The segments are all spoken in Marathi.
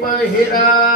Pahira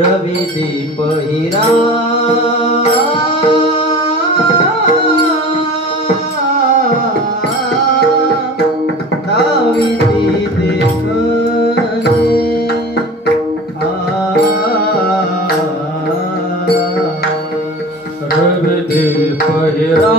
रवि दीप हीरा रवि पहिरा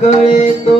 कळे तो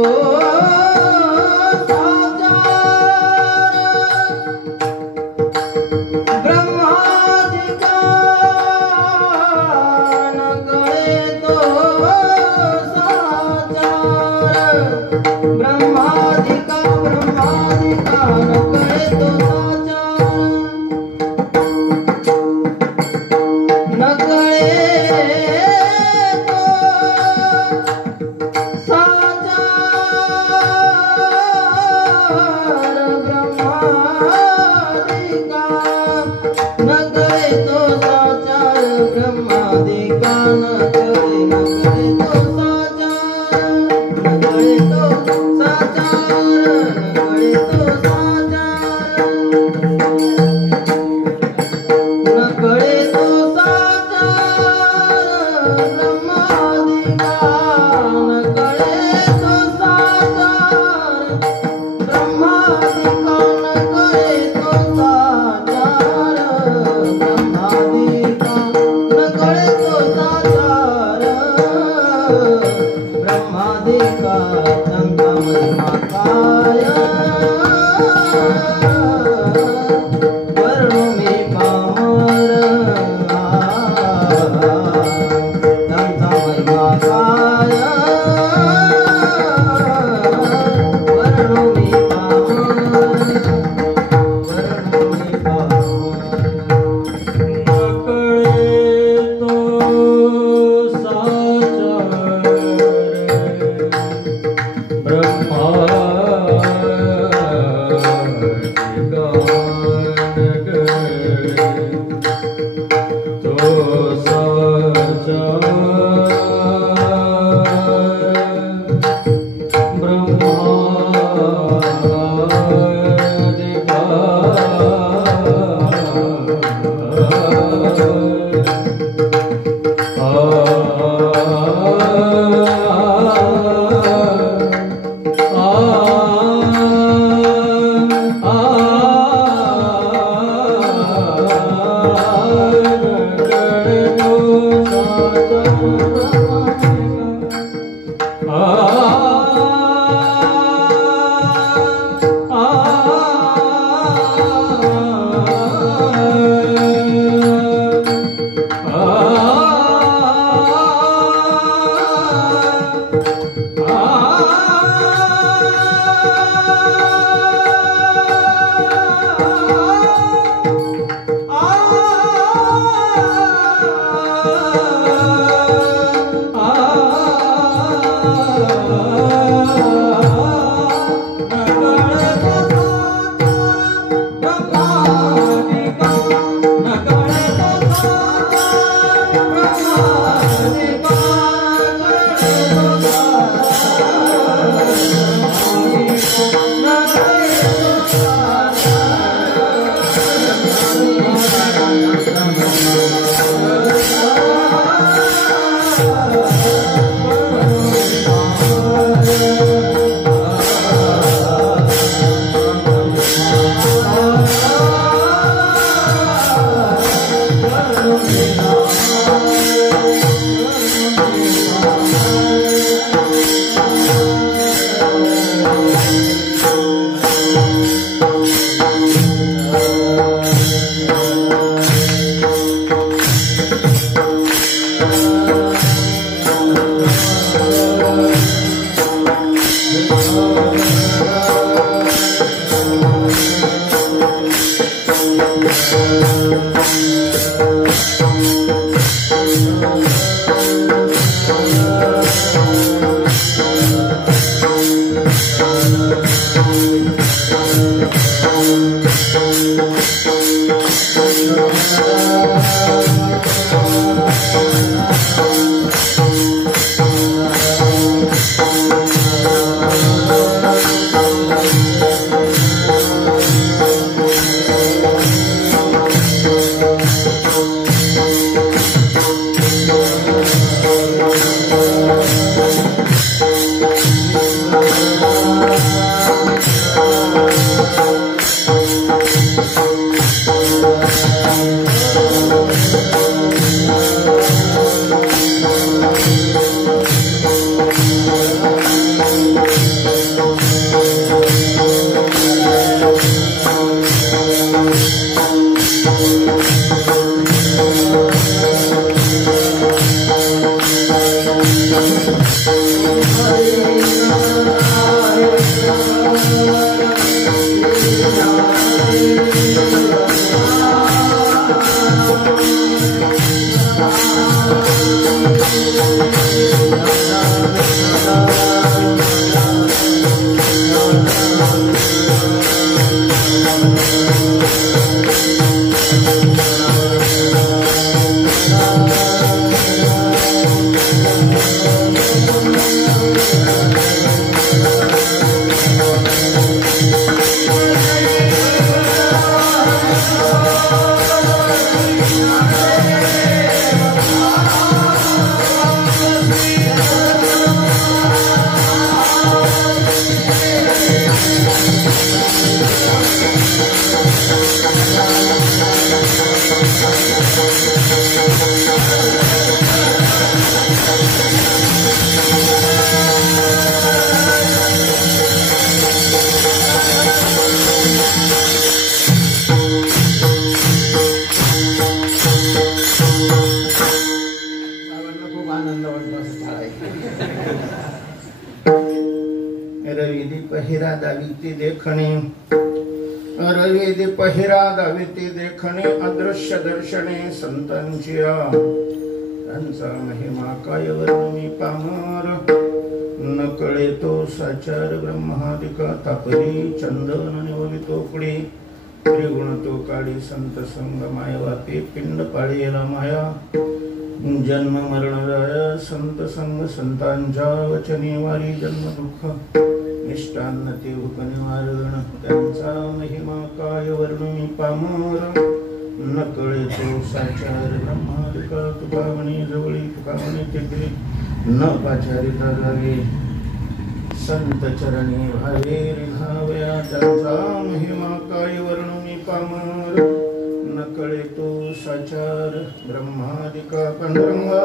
रविदी पहिरा दाविती देखणे रविदी पहिरा दाविती देखणे अदृश्य दर्शने संतांची त्यांचा महिमा काय वर्णमी पामर न कळे तो साचार ब्रह्मादिका तापरी चंदन निवलितो पुढे त्रिगुण तो काळी संत संग मायवाती पिंड पाळीला माया जन्म मरण राया संत संग संतांच्या वचने वारी जन्म दुःख निष्ठान्न ते भूक निवारण त्यांचा महिमा काय वर्णमी पामर न कळे तो साचार ब्रह्मादिका तुका म्हणे जवळी तुका म्हणे तेथे न पाचारिता जावे संत चरणी भावे रिधावया त्यांचा महिमा काय वर्णमी पामर न कळे तो साचार ब्रह्मादिका पांडुरंगा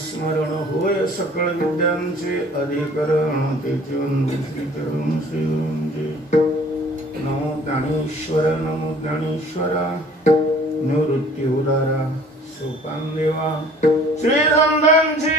स्मरण होय सकळ विद्यांचे अधिकरण तेचे चरण श्रींचे नमो ज्ञानेश्वर नमो ज्ञानेश्वरा निवृत्ती उदारा सोपान देवा श्री धन्यांची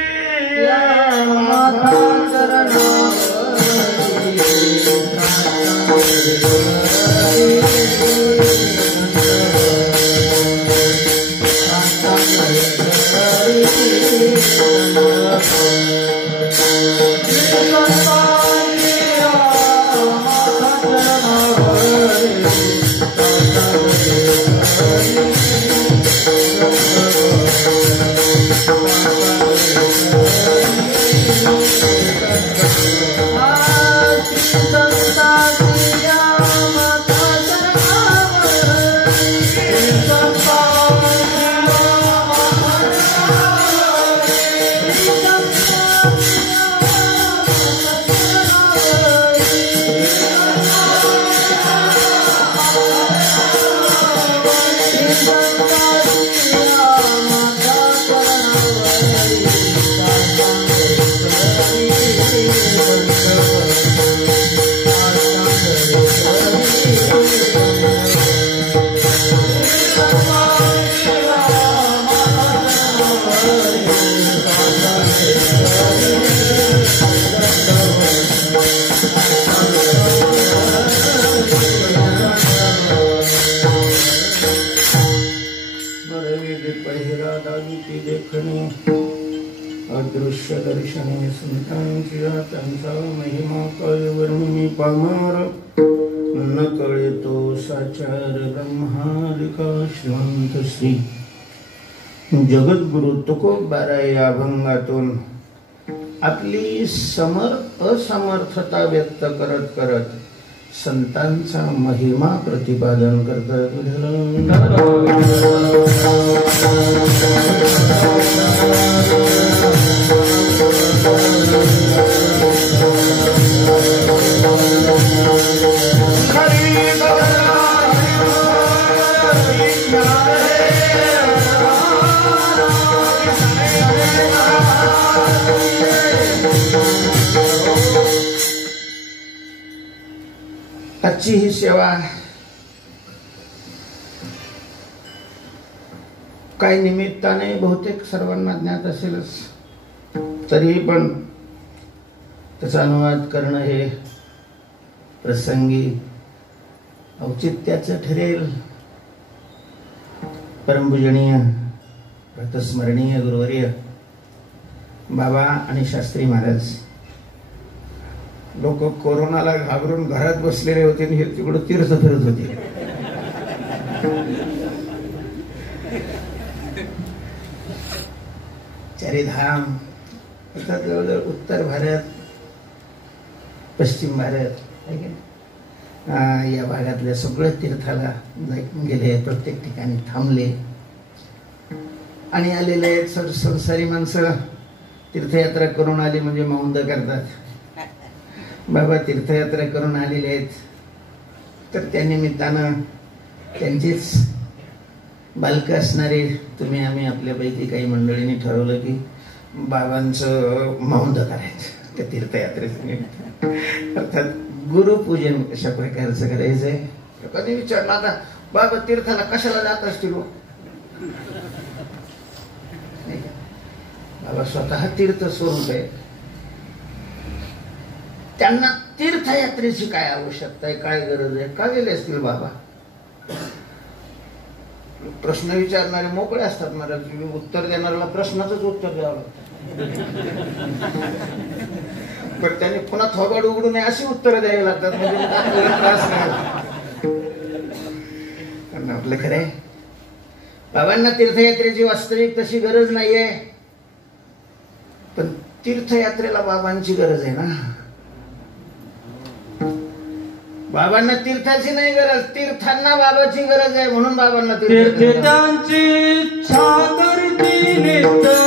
अदृश्य दर्शने संतांची त्यांचा महिमा काय वर्णमी पामर न कळे तो साचार ब्रह्मादिका श्रीमंत श्री जगद्गुरु तुकोबारा या अभंगातून आपली असमर्थता व्यक्त करत करत संतांचा महिमा प्रतिपादन करतात. आजची ही सेवा काही निमित्ताने बहुतेक सर्वांना ज्ञात असेलच, तरीही पण त्याचा अनुवाद करणं हे प्रसंगी औचित्याचं ठरेल. परमपूजनीय प्रतस्मरणीय गुरुवर्य बाबा आणि शास्त्री महाराज लोक कोरोनाला घाबरून घरात बसलेले होते आणि तिकडे तीर्थ फिरत होते. चारीधाम जवळजवळ उत्तर भारत, पश्चिम भारत, या भागातल्या सगळे तीर्थाला गेले, प्रत्येक ठिकाणी थांबले आणि आलेले आहेत संसारी माणसं. तीर्थयात्रा करून आली म्हणजे मौंद करतात. बाबा तीर्थयात्रा करून आलेले आहेत, तर त्या निमित्तानं त्यांचीच बालकं असणारे तुम्ही आम्ही आपल्यापैकी काही मंडळींनी ठरवलं की बाबांचं मौंद करायचं त्या तीर्थयात्रेचं निमित्त. अर्थात गुरुपूजन कशा प्रकारचं करायचंय. कधी विचारलं आता बाबा तीर्थाला कशाला जात असतील? बाबा स्वतः तीर्थ स्वरूप आहे, त्यांना तीर्थयात्रेची काय आवश्यकता आहे, काय गरज आहे, का गेले असतील बाबा? प्रश्न विचारणारे मोकळे असतात महाराज, उत्तर देणाऱ्याला प्रश्नाचंच उत्तर द्यावं लागतं. पण त्यांनी पुन्हा थोबाड उघडू नये अशी उत्तर द्यावी लागतात, म्हणजे त्रास नाही. आपलं खरंय, बाबांना तीर्थयात्रेची वास्तविक तशी गरज नाहीये, पण तीर्थयात्रेला बाबांची गरज आहे ना. बाबांना तीर्थाची नाही गरज, तीर्थांना बाबाची गरज आहे, म्हणून बाबांना तीर्थांची इच्छा करती नित्य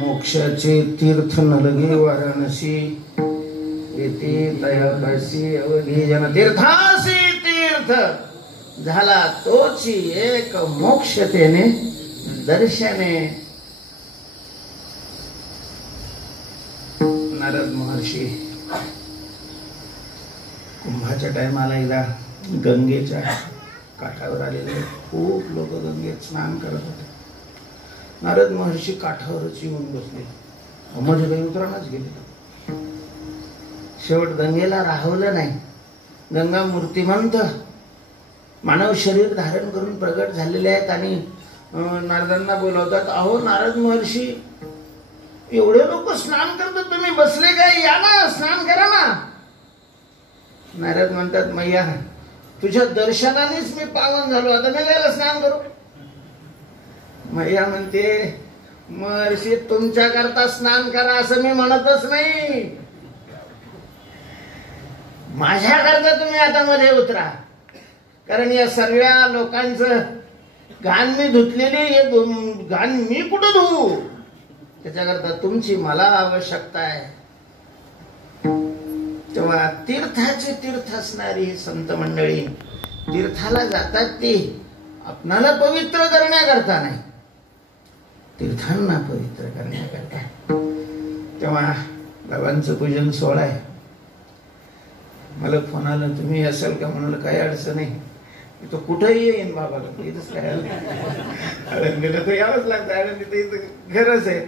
मोक्षाचे तीर्थ नलगे वाराणसी येथे तयापाशी अवघी जन तीर्थासी तीर्थ झाला तोची एक मोक्षतेने दर्शने. नारद महर्षी कुंभाच्या टायमाला एकदा गंगेच्या काठावर आलेले खूप लोक गंगेत स्नान करत होते. नारद महर्षी काठावरच येऊन बसले, म्हणजे काही उतरानच गेले. शेवट गंगेला राहवलं नाही. गंगा मूर्तिमंत मानव शरीर धारण करून प्रगट झालेले आहेत आणि नारदांना बोलवतात, अहो नारद महर्षी एवढे लोक स्नान करतात, तुम्ही बसले काय, या ना स्नान करा ना. नारद म्हणतात, मैया तुझ्या दर्शनानेच मी पावन झालो, आता मी काय स्नान करू? मैया म्हणते, महर्षी तुमच्या करता स्नान करा असं मी म्हणतच नाही, माझ्या करता तुम्ही आता मध्ये उतरा, कारण या सर्व लोकांचं घाण मी धुतलेली, हे घाण मी कुठं धुवू, त्याच्याकरता तुमची मला आवश्यकता आहे. तेव्हा तीर्थाचे तीर्थ असणारी संत मंडळी तीर्थाला जातात ती आपणाला पवित्र करण्याकरता नाही, तीर्थांना पवित्र करण्याकरता. तेव्हा बाबांचं पूजन सोहळा आहे. मला फोन आला, तुम्ही असाल का? म्हणलं काही अडचण नाही, तो कुठेही येईन बाबाला, इथंच काय आळंदीला तर यावंच लागतं, आळंदीत इथं घरच आहे,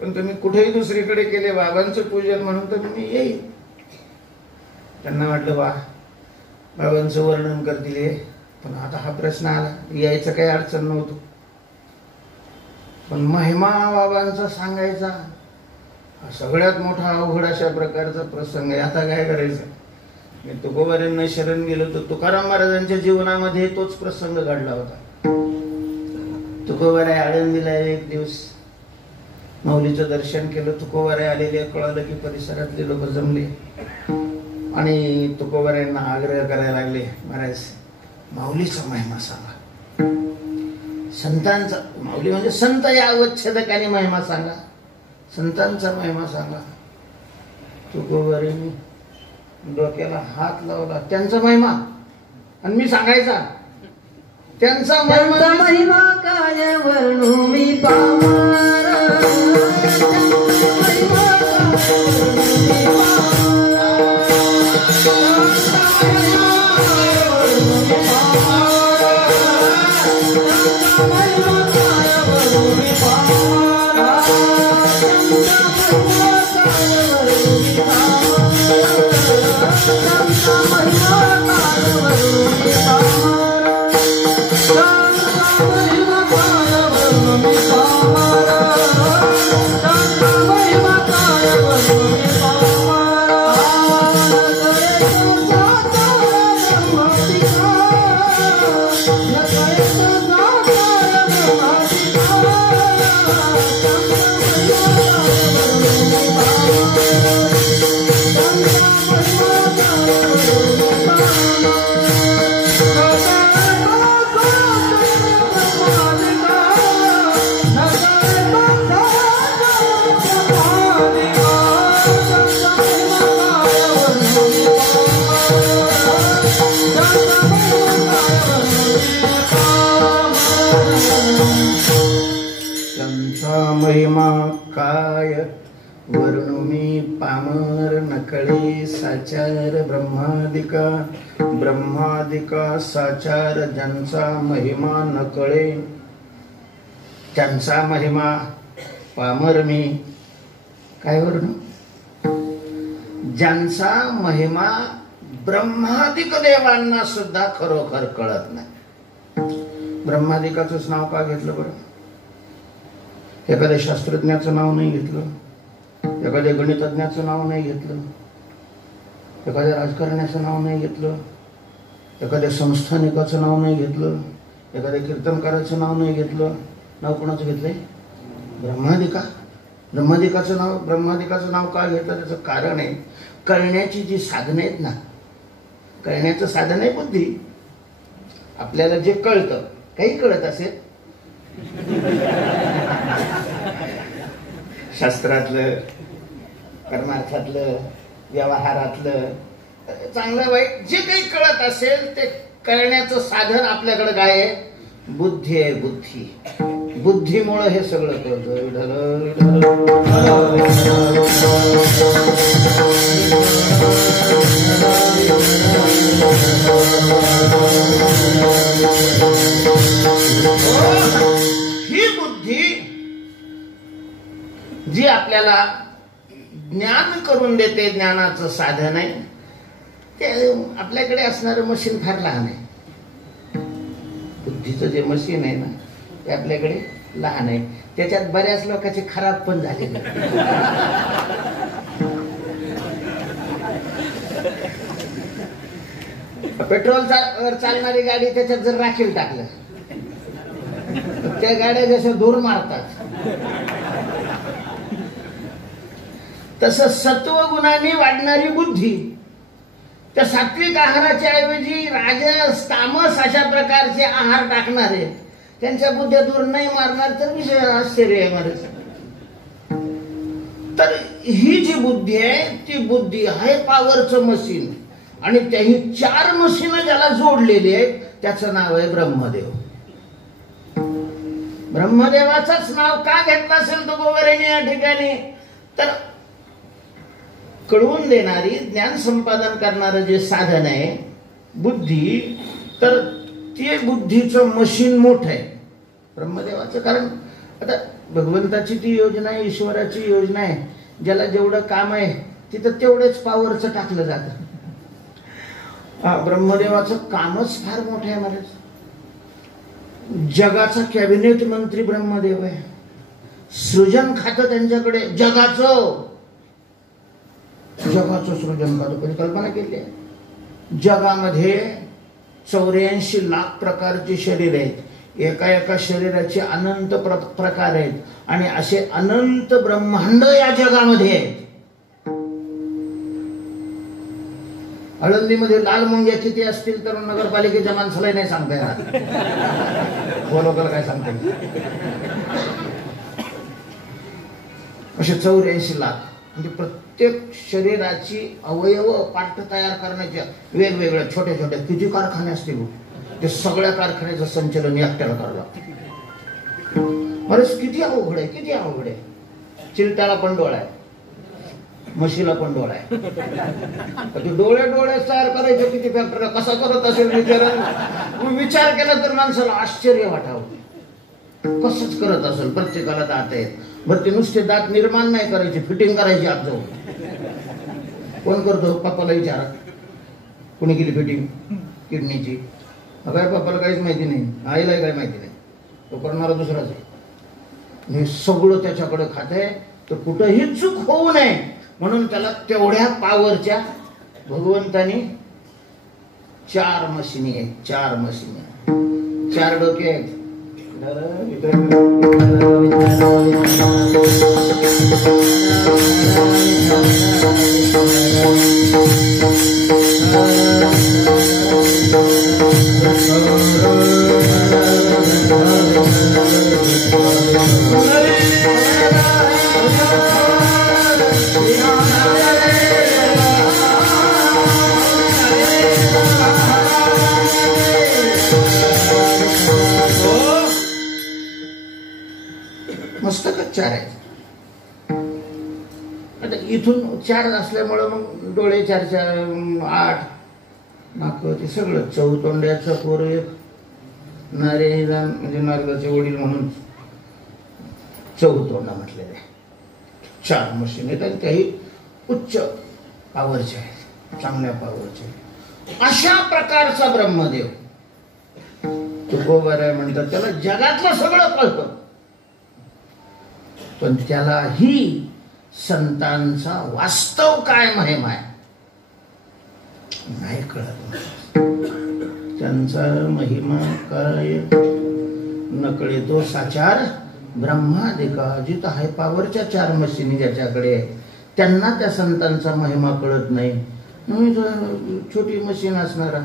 पण तुम्ही कुठेही दुसरीकडे केले बाबांचं पूजन म्हणून तर मी येईल. त्यांना वाटलं वा बाबांचं वर्णन करतील, पण आता हा प्रश्न आला, यायचं काही अडचण नव्हतं, पण महिमा बाबांचा सांगायचा हा सगळ्यात मोठा अवघड अशा प्रकारचा प्रसंग आहे. आता काय करायचं? मी तुकोबारांना शरण गेलो तर तुकाराम महाराजांच्या जीवनामध्ये तोच प्रसंग घडला होता. तुकोबाराय आळंदीला एक दिवस माऊलीचं दर्शन केलं. तुकोबाराय आलेले कळलं की परिसरातले लोक जमले आणि तुकोबारायांना आग्रह करायला लागले, महाराज माऊलीचा महिमा सांगा, संतांचा, माऊली म्हणजे संत या अवच्छेदकाने महिमा सांगा, संतांचा महिमा सांगा. तुकोबारायांनी डोक्याला हात लावला, त्यांचा महिमा, आणि मी सांगायचा त्यांचा महिमा काय वर्णू मी पामर, महिमा त्यांचा महिमा काय वर्णू मी पामर नकळे साचार ब्रह्मादिका साचार ज्यांचा महिमा नकळे त्यांचा महिमा पामर मी काय वर्णू ज्यांचा महिमा ब्रह्मादिक देवांना सुद्धा खरोखर कळत नाही. ब्रह्मादिकाचंच नाव का घेतलं बरं? एखाद्या शास्त्रज्ञाचं नाव नाही घेतलं, एखाद्या गणितज्ञाचं नाव नाही घेतलं, एखाद्या राजकारण्याचं नाव नाही घेतलं, एखाद्या संस्थानिकाचं नाव नाही घेतलं, एखाद्या कीर्तनकाराचं नाव नाही घेतलं. नाव कोणाचं घेतलंय? ब्रह्मादिका. ब्रह्मादिकाचं नाव का घेतलं? त्याचं कारण आहे, कळण्याची जी साधनं आहेत ना, कळण्याचं साधन आहे बुद्धी. आपल्याला जे कळतं, काही कळत असेल शास्त्रातलं, कर्मार्थातलं, व्यवहारातलं, चांगलं वाईट जे काही कळत असेल ते कळण्याचं साधन आपल्याकडे काय आहे? बुद्धी आहे. बुद्धीमुळे हे सगळं कळतं. ही बुद्धी जी आपल्याला ज्ञान करून देते, ज्ञानाचं साधन आहे, ते आपल्याकडे असणारं मशीन फार लहान आहे. बुद्धीचं जे मशीन आहे ना ते आपल्याकडे लहान आहे. त्याच्यात बऱ्याच लोकांचे खराब पण झालेले. पेट्रोल चालणारी गाडी त्याच्यात जर राखील टाकलं त्या गाड्या जशा दूर मारतात, तसं सत्वगुणांनी वाढणारी बुद्धी त्या सात्विक आहाराच्या ऐवजी राजस तामस अशा प्रकारचे आहार टाकणारे त्यांच्या बुद्ध्या दूर नाही मारणार तर विषय आश्चर्य आहे महाराज. तर ही जी बुद्धी आहे ती बुद्धी आहे पॉवरचं मशीन, आणि त्याही 4 मशीन ज्याला जोडलेली आहेत त्याचं नाव आहे ब्रह्मदेव. ब्रह्मदेवाचंच नाव का घेतलं असेल तो गोवरेने या ठिकाणी? तर कळवून देणारी, ज्ञान संपादन करणारं जे साधन आहे बुद्धी, तर ते बुद्धीचं मशीन मोठं आहे ब्रह्मदेवाचं. कारण आता भगवंताची ती योजना आहे, ईश्वराची योजना आहे, ज्याला जेवढं काम आहे तिथं तेवढेच पॉवरचं टाकलं जातं. ब्रह्मदेवाचं कामच फार मोठं आहे महाराज. जगाचा कॅबिनेट मंत्री ब्रह्मदेव आहे. सृजन खातं त्यांच्याकडे, जगाचं सृजन खातं. कोणी कल्पना केली आहे? जगामध्ये 84 लाख प्रकारची शरीर आहेत. एका शरीराचे अनंत प्रकार आहेत, आणि असे अनंत ब्रह्मांड या जगामध्ये आहेत. आळंदीमध्ये लाल मुंग्या किती असतील तर नगरपालिकेच्या माणसाला नाही सांगता येणार. लोकांना काय सांगता येईल? असे 84 लाख. म्हणजे प्रत्येक शरीराची अवयव पार्ट तयार करण्याच्या वेगवेगळ्या छोट्या छोट्या किती कारखाने असतील, ते सगळ्या कारखान्याचं संचलन एकट्याला करावं लागतं. बरंच किती अवघड आहे. चिलट्याला पण डोळा आहे, म्हशीला पण डोळा आहे. ते डोळे तयार करायचे किती फॅक्टरी कसा करत असेल विचार केला तर माणसाला आश्चर्य वाटावं. कसंच करत असेल. प्रत्येकाला दात आहेत. बरं, ते नुसते दात निर्माण नाही करायचे, फिटिंग करायची. आप जाऊ कोण करतो? पप्पाला विचारा, कोणी केली फिटिंग किडनीची? काय पप्पाला काहीच माहिती नाही, आईलाही काही माहिती नाही, तो करणारा दुसराच आहे. हे सगळं त्याच्याकडे खात आहे. तर कुठंही चूक होऊ नये म्हणून त्याला तेवढ्या पॉवरच्या भगवंतानी 4 मशिनी आहेत. 4 मशिनी, 4 डोके आहेत. 4 आहेत. आता इथून 4 असल्यामुळं मग डोळे 4 4 8 नाक ते सगळं. चौतोंड्याचं पोर एक, नारेदान म्हणजे नारदाचे वडील म्हणून चौतोंडा म्हटलेलं आहे. 4 मशीन आहेत आणि काही उच्च पावरचे आहेत, चांगल्या पावरचे. अशा प्रकारचा ब्रह्मदेव तुकोबाराय म्हणतात त्याला जगातलं सगळं कळतं, पण त्यालाही संतांचा वास्तव काय महिमा आहे नाही कळत. त्यांचा महिमा काय नकळे तो साचार ब्रह्मादिका. जिथं हाय पावरच्या 4 मशीनी ज्याच्याकडे त्यांना त्या संतांचा महिमा कळत नाही. छोटी मशीन असणारा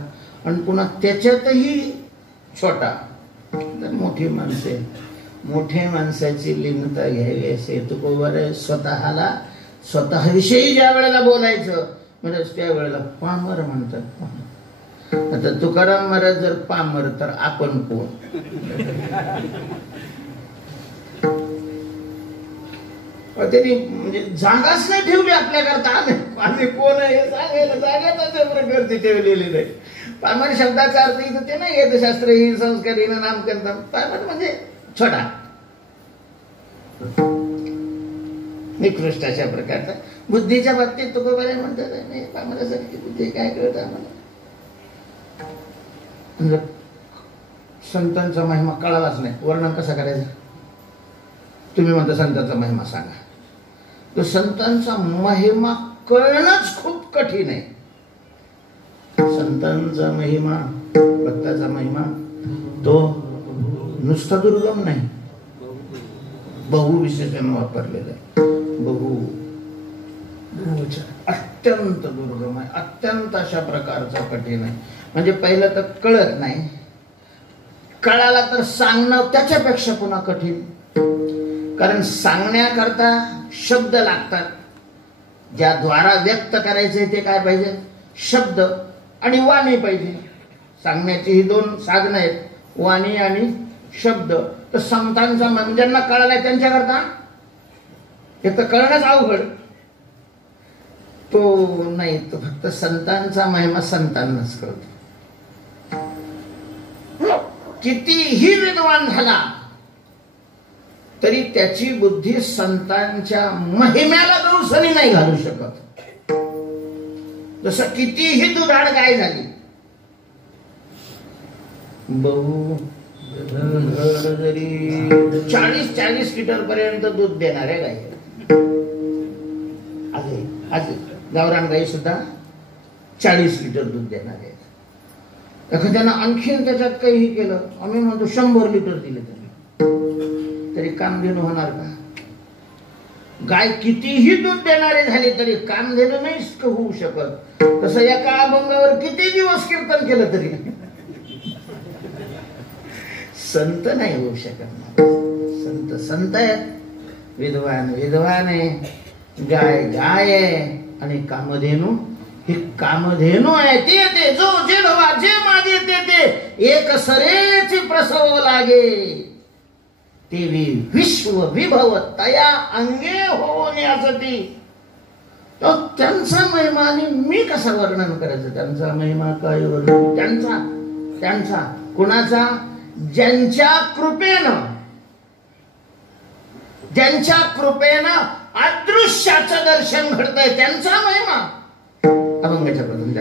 आणि पुन्हा त्याच्यातही छोटा तर मोठी माणसे. मोठ्या माणसाची लीनता घ्यावी असे तुकोबाराय स्वतःविषयी ज्या वेळेला बोलायचं म्हणजे त्या वेळेला पामर म्हणतात. आता तुकाराम महाराज जर पामर तर आपण कोण? त्यांनी म्हणजे जागाच नाही ठेवली आपल्याकरता. आम्ही कोण आहे हे सांगायला जागाच प्रकारची ठेवलेली नाही. पामर शब्दाचा अर्थ इथं ते नाही येत शास्त्रहीन संस्कारहीन नामकर्ता. पामर म्हणजे छोटा निकृष्ट अशा प्रकारचा. बुद्धीच्या बाबतीत तुकोबाराय म्हणतात नाही पामरासारखी बुद्धी काय कळत आम्हाला. संतांचा महिमा कळालाच नाही, वर्णन कसं करायचं? तुम्ही म्हणता संतांचा महिमा सांगा. तो संतांचा महिमा कळणंच खूप कठीण आहे. संतांचा महिमा, भक्ताचा महिमा तो नुसता दुर्गम नाही, बहुविशेषण वापरलेलं आहे. अत्यंत दुर्गम आहे, अत्यंत अशा प्रकारचा कठीण आहे. म्हणजे पहिलं तर कळत नाही, कळाला तर सांगणं त्याच्यापेक्षा पुन्हा कठीण. कारण सांगण्याकरता शब्द लागतात, ज्या द्वारा व्यक्त करायचे ते काय पाहिजे? शब्द आणि वाणी पाहिजे. सांगण्याची ही 2 साधनं आहेत, वाणी आणि शब्द. तर संतांचा ज्यांना कळालाय त्यांच्याकरता एक तर कळणंच अवघड. तो नाही तो फक्त संतांचा महिमा संतांनाच कळतो. कितीही विद्वान झाला तरी त्याची बुद्धी संतांच्या महिम्याला दौसनी नाही घालू शकत. जसं कितीही दुधाळ गाय झाली, बहु जरी 40-40 लिटर पर्यंत दूध देणाऱ्या गाई आज गावरान गाई सुद्धा 40 लिटर दूध देणार आहेत. एखाद्यानं आणखीन त्याच्यात काही केलं, आम्ही म्हणतो 100 लिटर दिले तरी कामधेनू होणार का? गाय कितीही दूध देणारे झाले तरी कामधेनू नाही होऊ शकत. तसं एका अभंगावर किती दिवस कीर्तन केलं तरी संत नाही होऊ शकत. संत संत आहेत, विद्वान विद्वान आहे, गाय गाय आहे आणि कामधेनू ही कामधेनू आहे. ते येते जो जे ढवा जे मागे ते एक सरेची प्रसव लागे. तेवी विश्व विभव तया अंगे होऊन यासाठी. तो त्यांचा महिमा आणि मी कसं वर्णन करायचं? त्यांचा महिमा काय वर्णन? त्यांचा कुणाचा? ज्यांच्या कृपेनं अदृश्याचं दर्शन घडतंय त्यांचा महिमा. अभंगाच्या प्रथम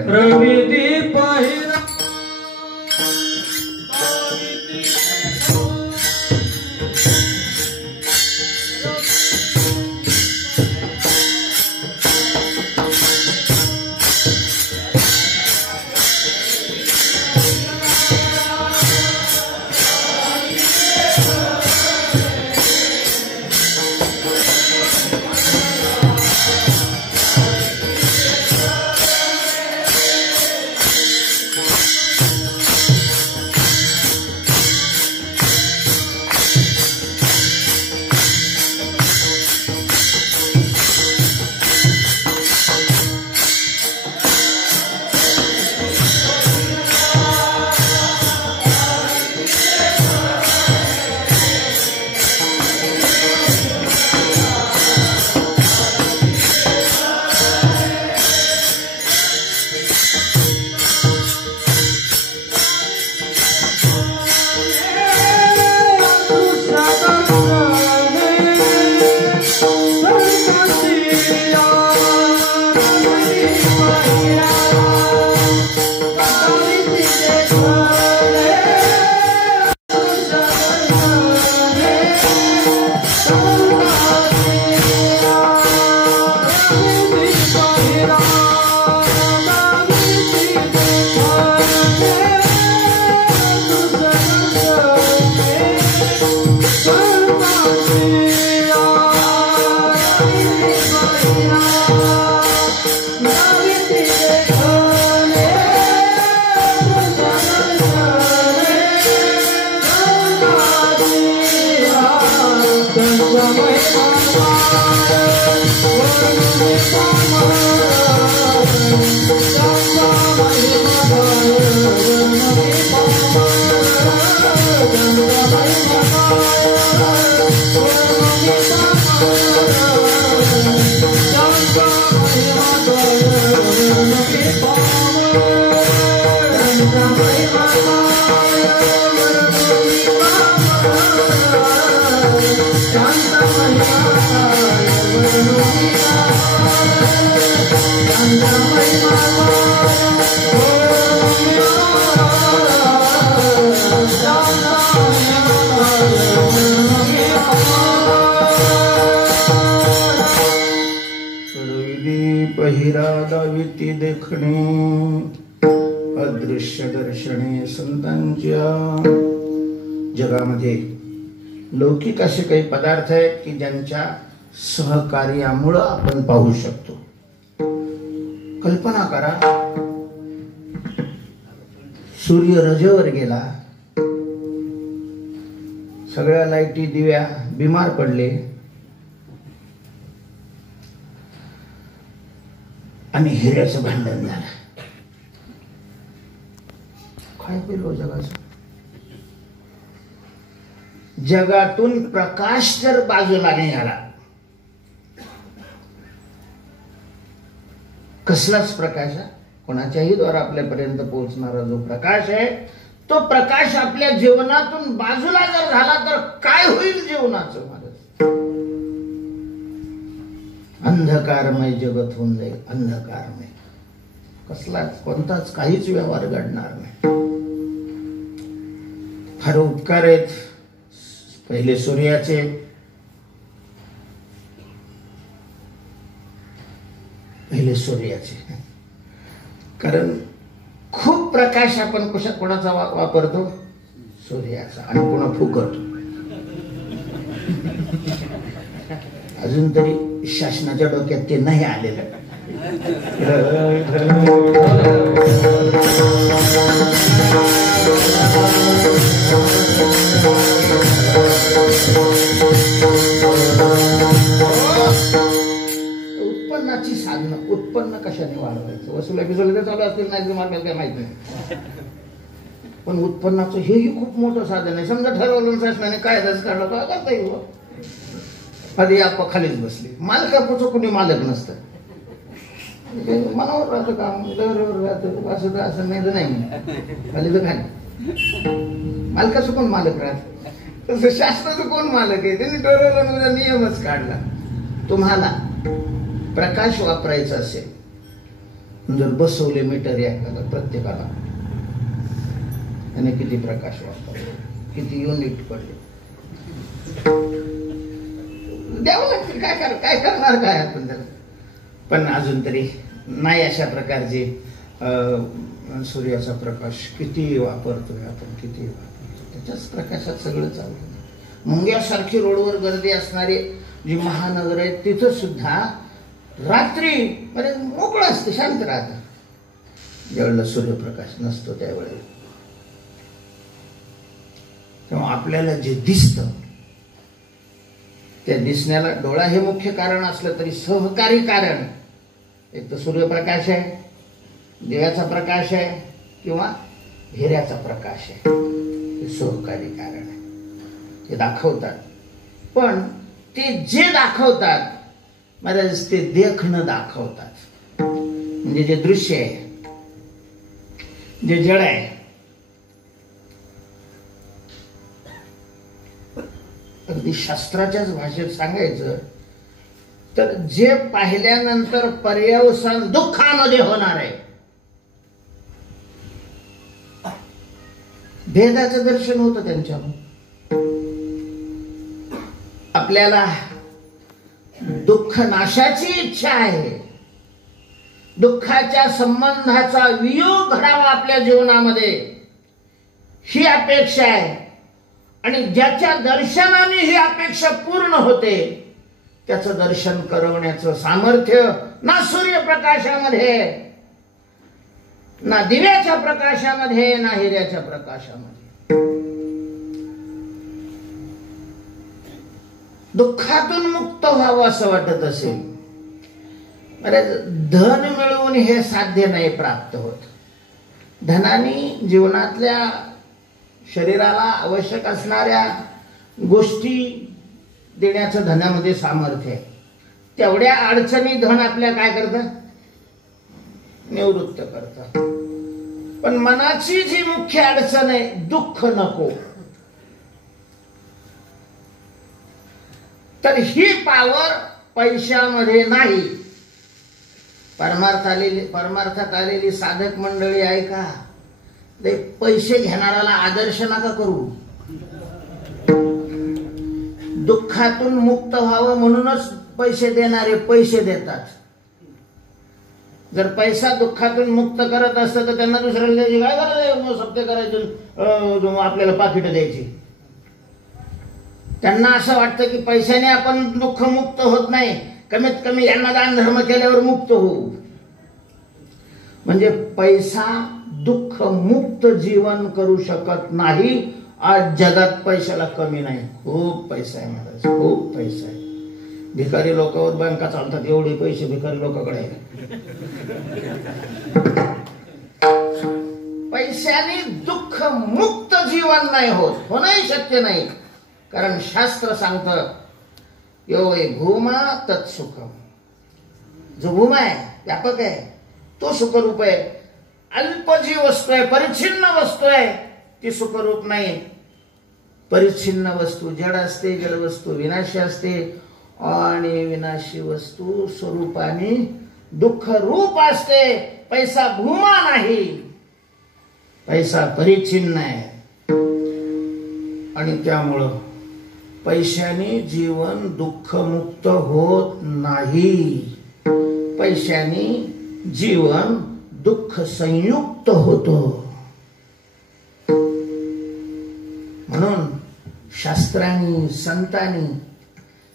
माहिती देखणे अदृश्य दर्शने संतांच्या जगामध्ये लौकिक असे काही पदार्थ आहेत की ज्यांच्या सहकार्यामुळं आपण पाहू शकतो. कल्पना करा, सूर्य रजेवर गेला, सगळ्या लाईटी दिव्या बिमार पडले आणि हिऱ्याचं भांडण झालं. काय होईल जगाचं? जगातून प्रकाश जर बाजूला निघाला, कसलाच प्रकाश आहे, कोणाच्याही द्वारा आपल्यापर्यंत पोहोचणारा जो प्रकाश आहे, तो प्रकाश आपल्या जीवनातून बाजूला जर झाला तर काय होईल जीवनाचं? अंधकारमय जगत होऊन जाईल. अंधकारमय, कसलाच कोणताच काहीच व्यवहार घडणार नाही. फार उपकार आहेत पहिले सूर्याचे. कारण खूप प्रकाश आपण कोणाचा वापरतो? सूर्याचा. आणि पुन्हा फुकट. अजून तरी शासनाच्या डोक्यात ते नाही आलेलं. उत्पन्नाची साधनं, उत्पन्न कशाने वाढवायचं? वसुला बिसुला चालू असतील नाही तुम्हाला काय माहित नाही, पण उत्पन्नाचं हेही खूप मोठं साधन आहे. समजा ठरवलं शासनाने कायदाच काढला का करता येईल. आधी आपण खालीच बसले, मालकाचं कुणी मालक नसतं, मनावर राहतं काम, डोऱ्यावर राहतं, असं तर असं नाही तर नाही, खाली तर खाली. मालकाचं कोण मालक राहत? तसं शासनाचं कोण मालक आहे? त्यांनी डोऱ्यावर नियमच काढला. तुम्हाला प्रकाश वापरायचा असेल, जर बसवले मीटर एखादा प्रत्येकाला, आणि किती प्रकाश वापरले, किती युनिट पडले, द्यावं लागतील. काय करणार काय आपण त्याला? पण अजून तरी नाही अशा प्रकारचे सूर्याचा प्रकाश किती वापरतोय आपण, किती वापरतो, त्याच्याच प्रकाशात सगळं चालतं. मुंग्यासारखी रोडवर गर्दी असणारी जी महानगर आहेत तिथं सुद्धा रात्री म्हणजे मोकळं असतं, शांत राहतं. ज्यावेळेला सूर्यप्रकाश नसतो त्यावेळेला. तेव्हा आपल्याला जे दिसतं त्या दिसण्याला डोळा हे मुख्य कारण असलं तरी सहकारी कारण एक तर सूर्यप्रकाश आहे, दिव्याचा प्रकाश आहे किंवा हिऱ्याचा प्रकाश आहे. हे सहकारी कारण आहे. ते दाखवतात, पण ते जे दाखवतात महाराज ते देखणं दाखवतात. म्हणजे जे दृश्य आहे, जे जड आहे, अगदी शास्त्राच्याच भाषेत सांगायचं तर जे पाहिल्यानंतर पर्यवसान दुःखामध्ये होणार आहे, भेदाचं दर्शन होतं त्यांच्यावर. आपल्याला दुःख नाशाची इच्छा आहे, दुःखाच्या संबंधाचा वियोग घडावा आपल्या जीवनामध्ये ही अपेक्षा आहे. आणि ज्याच्या दर्शनाने ही अपेक्षा पूर्ण होते त्याचं दर्शन करवण्याचं सामर्थ्य ना सूर्यप्रकाशामध्ये, ना दिव्याच्या प्रकाशामध्ये, ना हिऱ्याच्या प्रकाशामध्ये. दुःखातून मुक्त व्हावं असं वाटत असेल, अरे धन मिळवून हे साध्य नाही प्राप्त होत. धनाने जीवनातल्या शरीराला आवश्यक असणाऱ्या गोष्टी देण्याचं धनामध्ये सामर्थ्य आहे. तेवढ्या अडचणी धन आपल्या काय करतं? निवृत्त करतं. पण मनाची जी मुख्य अडचण आहे, दुःख नको, तर ही पावर पैशामध्ये नाही. परमार्थात आलेली साधक मंडळी ऐका, ते पैसे घेणाऱ्याला आदर्श नका करू. दुःखातून मुक्त व्हावं म्हणूनच पैसे देणारे पैसे देतात. जर पैसा दुःखातून मुक्त करत असतं तर त्यांना दुसऱ्याला द्यायची काय गरज आहे? सप्ते करायचे आपल्याला पाकिट द्यायची. त्यांना असं वाटतं की पैशाने आपण दुःख मुक्त होत नाही, कमीत कमी यांना दान धर्म केल्यावर मुक्त होऊ. म्हणजे पैसा दुःख मुक्त जीवन करू शकत नाही. आज जगात पैशाला कमी नाही, खूप पैसा आहे महाराज, खूप पैसा आहे. भिकारी लोकांवर बँका चालतात, एवढे पैसे भिकारी लोकांकडे आहे. पैशाने दुःख मुक्त जीवन नाही होत, होणंही शक्य नाही. कारण शास्त्र सांगतं यो भूमा तत्सुखम. जो भूमा आहे, व्यापक आहे, तो सुखरूप आहे. अल्प जी वस्तू आहे, परिच्छिन्न वस्तू आहे, ती सुखरूप नाही. परिच्छिन्न वस्तू जड असते, जड वस्तू विनाशी असते, आणि विनाशी वस्तू स्वरूपाने दुःख रूप असते. पैसा भूमा नाही, पैसा परिच्छिन्न आहे. आणि त्यामुळं पैशाने जीवन दुःखमुक्त होत नाही. पैशाने जीवन दुःख संयुक्त होतं. म्हणून शास्त्रांनी संतांनी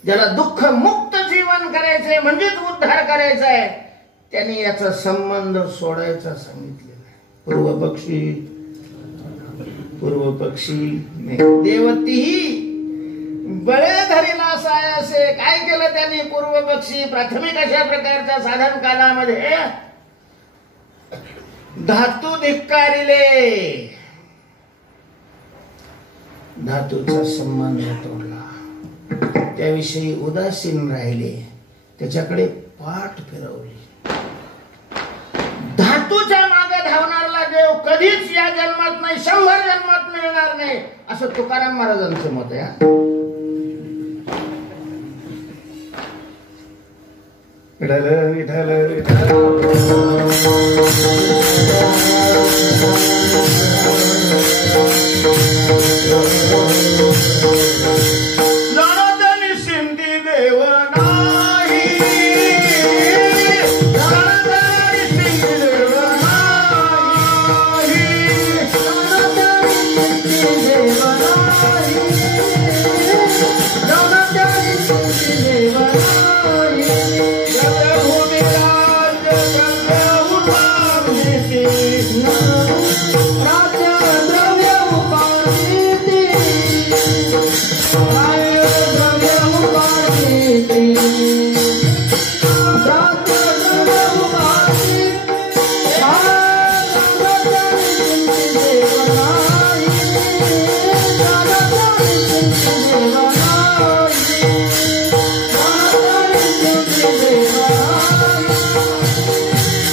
ज्याला दुःख मुक्त जीवन करायचंय म्हणजेच उद्धार करायचा आहे, त्यांनी याचा संबंध सोडायचा सांगितलेला आहे. पूर्व पक्षी देवतीही बळे धरीला सायसे. काय केलं त्यांनी? पूर्व पक्षी प्राथमिक अशा प्रकारच्या साधन कालामध्ये धातू धिक्कारिले, धातूचा संबंध तोडला, त्याविषयी उदासीन राहिले, त्याच्याकडे पाठ फिरवली. धातूच्या मागे धावणारा देव कधीच या जन्मात नाही, 100 जन्मात मिळणार नाही, असं तुकाराम महाराजांचं मत आहे. विठ्ठल विठ्ठल जाणतनी सिंधी देव नाही, जाणतनी सिंधी देव नाही, जाणतनी सिंधी देव नाही, जाणतनी सिंधी देव नाही. जगभूमीला जगद्रव्य उपाधीती, राज्यद्रव्य उपाधीती, राज्यद्रव्य उपाधीती, राज्यद्रव्य उपाधीती. जाणतनी सिंधी देव नाही, जाणतनी सिंधी देव नाही, जाणतनी सिंधी देव नाही,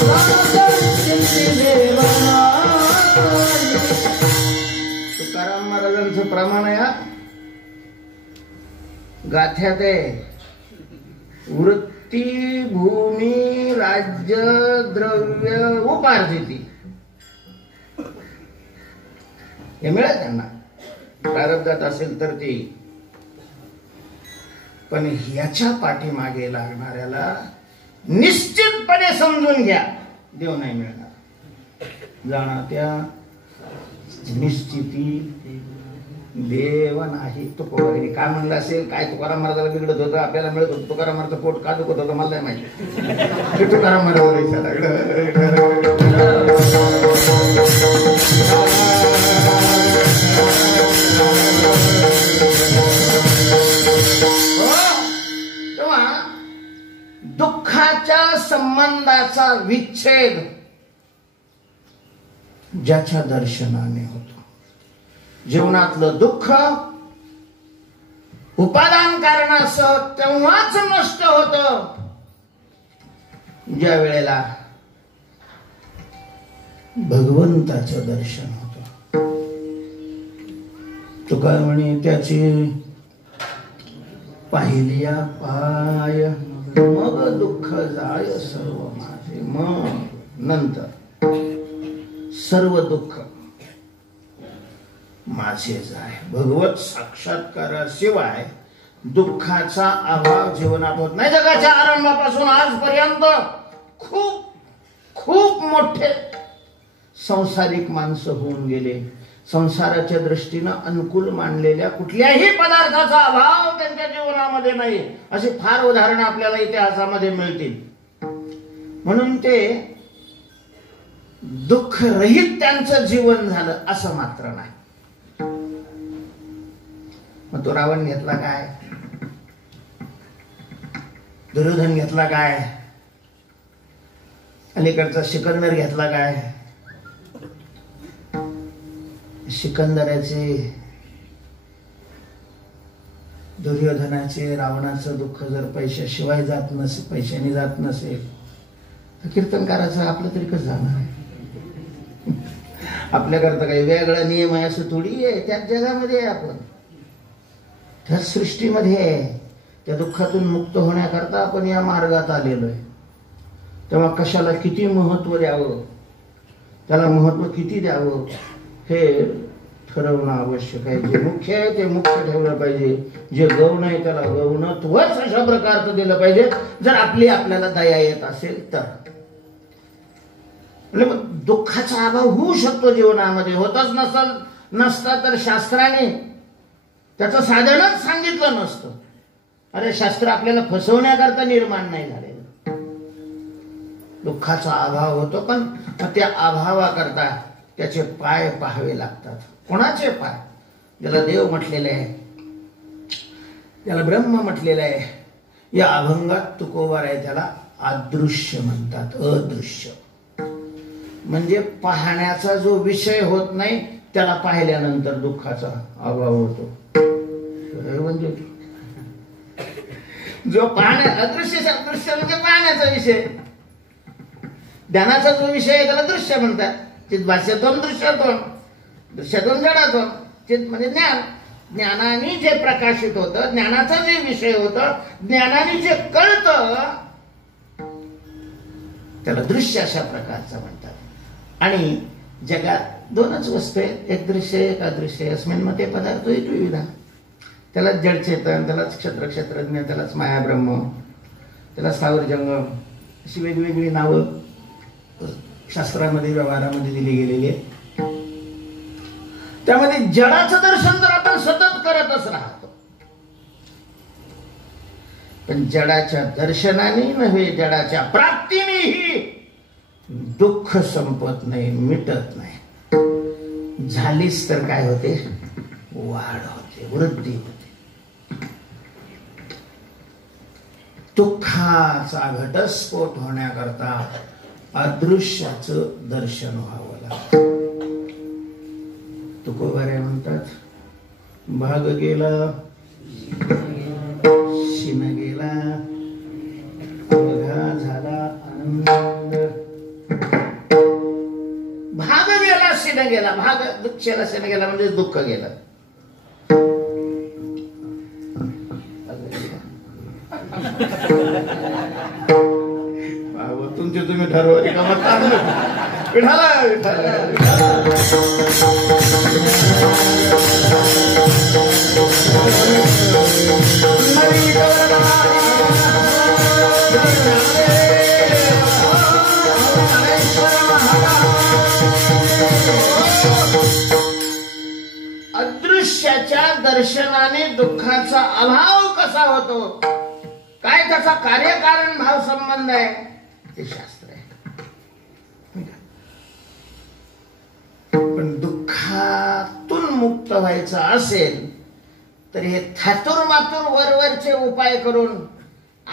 जाणतनी सिंधी देव नाही. तुकाराम महाराजांचं प्रमाण आहे. गाथ्यात आहे वृत्ती भूमी राज्य द्रव्य उपार्जिती. हे मिळेल त्यांना, प्रारब्धात असेल तर ते. पण ह्याच्या पाठीमागे लागणाऱ्याला निश्चितपणे समजून घ्या, देव नाही मिळणार. जाणत्या निश्चिती देव नाही. तुकोबाईने काय म्हणलं असेल, काय तुकाराम महाराजाला बिघडत होतं, आपल्याला मिळत होतं. तुकाराम महाराजचं पोट का दुखत होतं मला नाही माहिती. तुकाराम महाराजाला तेव्हा दुःखाच्या संबंधाचा विच्छेद ज्याच्या दर्शनाने होतो. जीवनातलं दुःख उपादान कारणासह तेव्हाच नष्ट होतं ज्या वेळेला भगवंताचं दर्शन होतं. तुका म्हणे त्याची पाहिल्या पाय मग दुःख जाय सर्व माझे. मग नंतर सर्व दुःख माझे जाय. भगवत साक्षात्काराशिवाय दुःखाचा अभाव जीवनात होत नाही. जगाच्या आरंभापासून आजपर्यंत खूप खूप मोठे संसारिक माणसं होऊन गेले. संसाराच्या दृष्टीनं अनुकूल मानलेल्या कुठल्याही पदार्थाचा अभाव त्यांच्या जीवनामध्ये नाही, असे फार उदाहरण आपल्याला इतिहासामध्ये मिळतील. म्हणून ते दुःख रहित त्यांचं जीवन झालं असं मात्र नाही. मग तो रावण घेतला काय, दुर्योधन घेतला काय, अलीकडचा सिकंदर घेतला काय. सिकंदराचे, दुर्योधनाचे, रावणाचं दुःख जर पैशाशिवाय जात नसेल, पैशाने जात नसेल तर कीर्तनकाराचं आपलं तरी कसं जाणार आहे. आपल्याकरता काही वेगळा नियम आहे असं थोडी आहे. त्याच जगामध्ये आहे आपण, त्याच सृष्टीमध्ये आहे. त्या दुःखातून मुक्त होण्याकरता आपण या मार्गात आलेलो आहे. तेव्हा कशाला किती महत्व द्यावं, त्याला महत्व किती द्यावं हे ठरवणं आवश्यक आहे. जे मुख्य आहे ते मुख्य ठेवलं पाहिजे, जे गौण आहे त्याला गौणत्वच अशा प्रकारचं दिलं पाहिजे, जर आपल्याला दया येत असेल तर. म्हणजे दुःखाचा अभाव होऊ शकतो जीवनामध्ये, होतच नसता तर शास्त्राने त्याचं साधनच सांगितलं नसतं. अरे शास्त्र आपल्याला फसवण्याकरता निर्माण नाही झालेलं. दुःखाचा अभाव होतो, पण त्या अभावाकरता त्याचे पाय पाहावे लागतात. कोणाचे पाय? ज्याला देव म्हटलेले आहे, ज्याला ब्रह्म म्हटलेलं आहे. या अभंगात तुकोबार आहे त्याला अदृश्य म्हणतात. अदृश्य म्हणजे पाहण्याचा जो विषय होत नाही त्याला पाहिल्यानंतर दुःखाचा अभाव होतो. म्हणजे जो अदृश्य म्हणजे पाहण्याचा विषय, ध्यानाचा जो विषय आहे त्याला दृश्य म्हणतात. चित भाष्यातून दृश्यातून, दृश्यातून जडातून. चित म्हणजे ज्ञान, ज्ञानाने जे प्रकाशित होतं, ज्ञानाचा जे विषय होतं, ज्ञानाने जे कळतं त्याला दृश्य अशा प्रकारचं म्हणतात. आणि जगात दोनच वस्तू आहेत, एक दृश्य एक अदृश्य. अस्मिन् मते पदार्थो विविधा. त्यालाच जडचेतन, त्यालाच क्षेत्रज्ञ, त्यालाच मायाब्रह्म, त्याला स्थावर जंगम, अशी वेगवेगळी नावं शास्त्रामध्ये व्यवहारामध्ये दिली गेलेली आहे. त्यामध्ये जडाचं दर्शन तर आपण सतत करतच राहतो, पण जडाच्या दर्शनाने नव्हे, जडाच्या प्राप्तीनेही दुःख संपत नाही, मिटत नाही. झालीच तर काय होते? वाढ होते, वृद्धी होते. दुःखाचा घटस्फोट होण्याकरता अदृश्याचं दर्शन व्हावं लागतं. तुकोबारे म्हणतात, भाग गेला शिन गेला, अवघा झाला आनंद. भाग गेला शिन गेला, भाग दुःखेला शिन गेला म्हणजे दुःख गेलं. तुमचे तुम्ही ठरवा. अदृश्याच्या दर्शनाने दुःखाचा अभाव कसा होतो, काय त्याचा कार्यकारण भाव संबंध आहे ते शास्त्र आहे. पण दुःखातून मुक्त व्हायचं असेल तर हे थातुर मातुर वरवरचे उपाय करून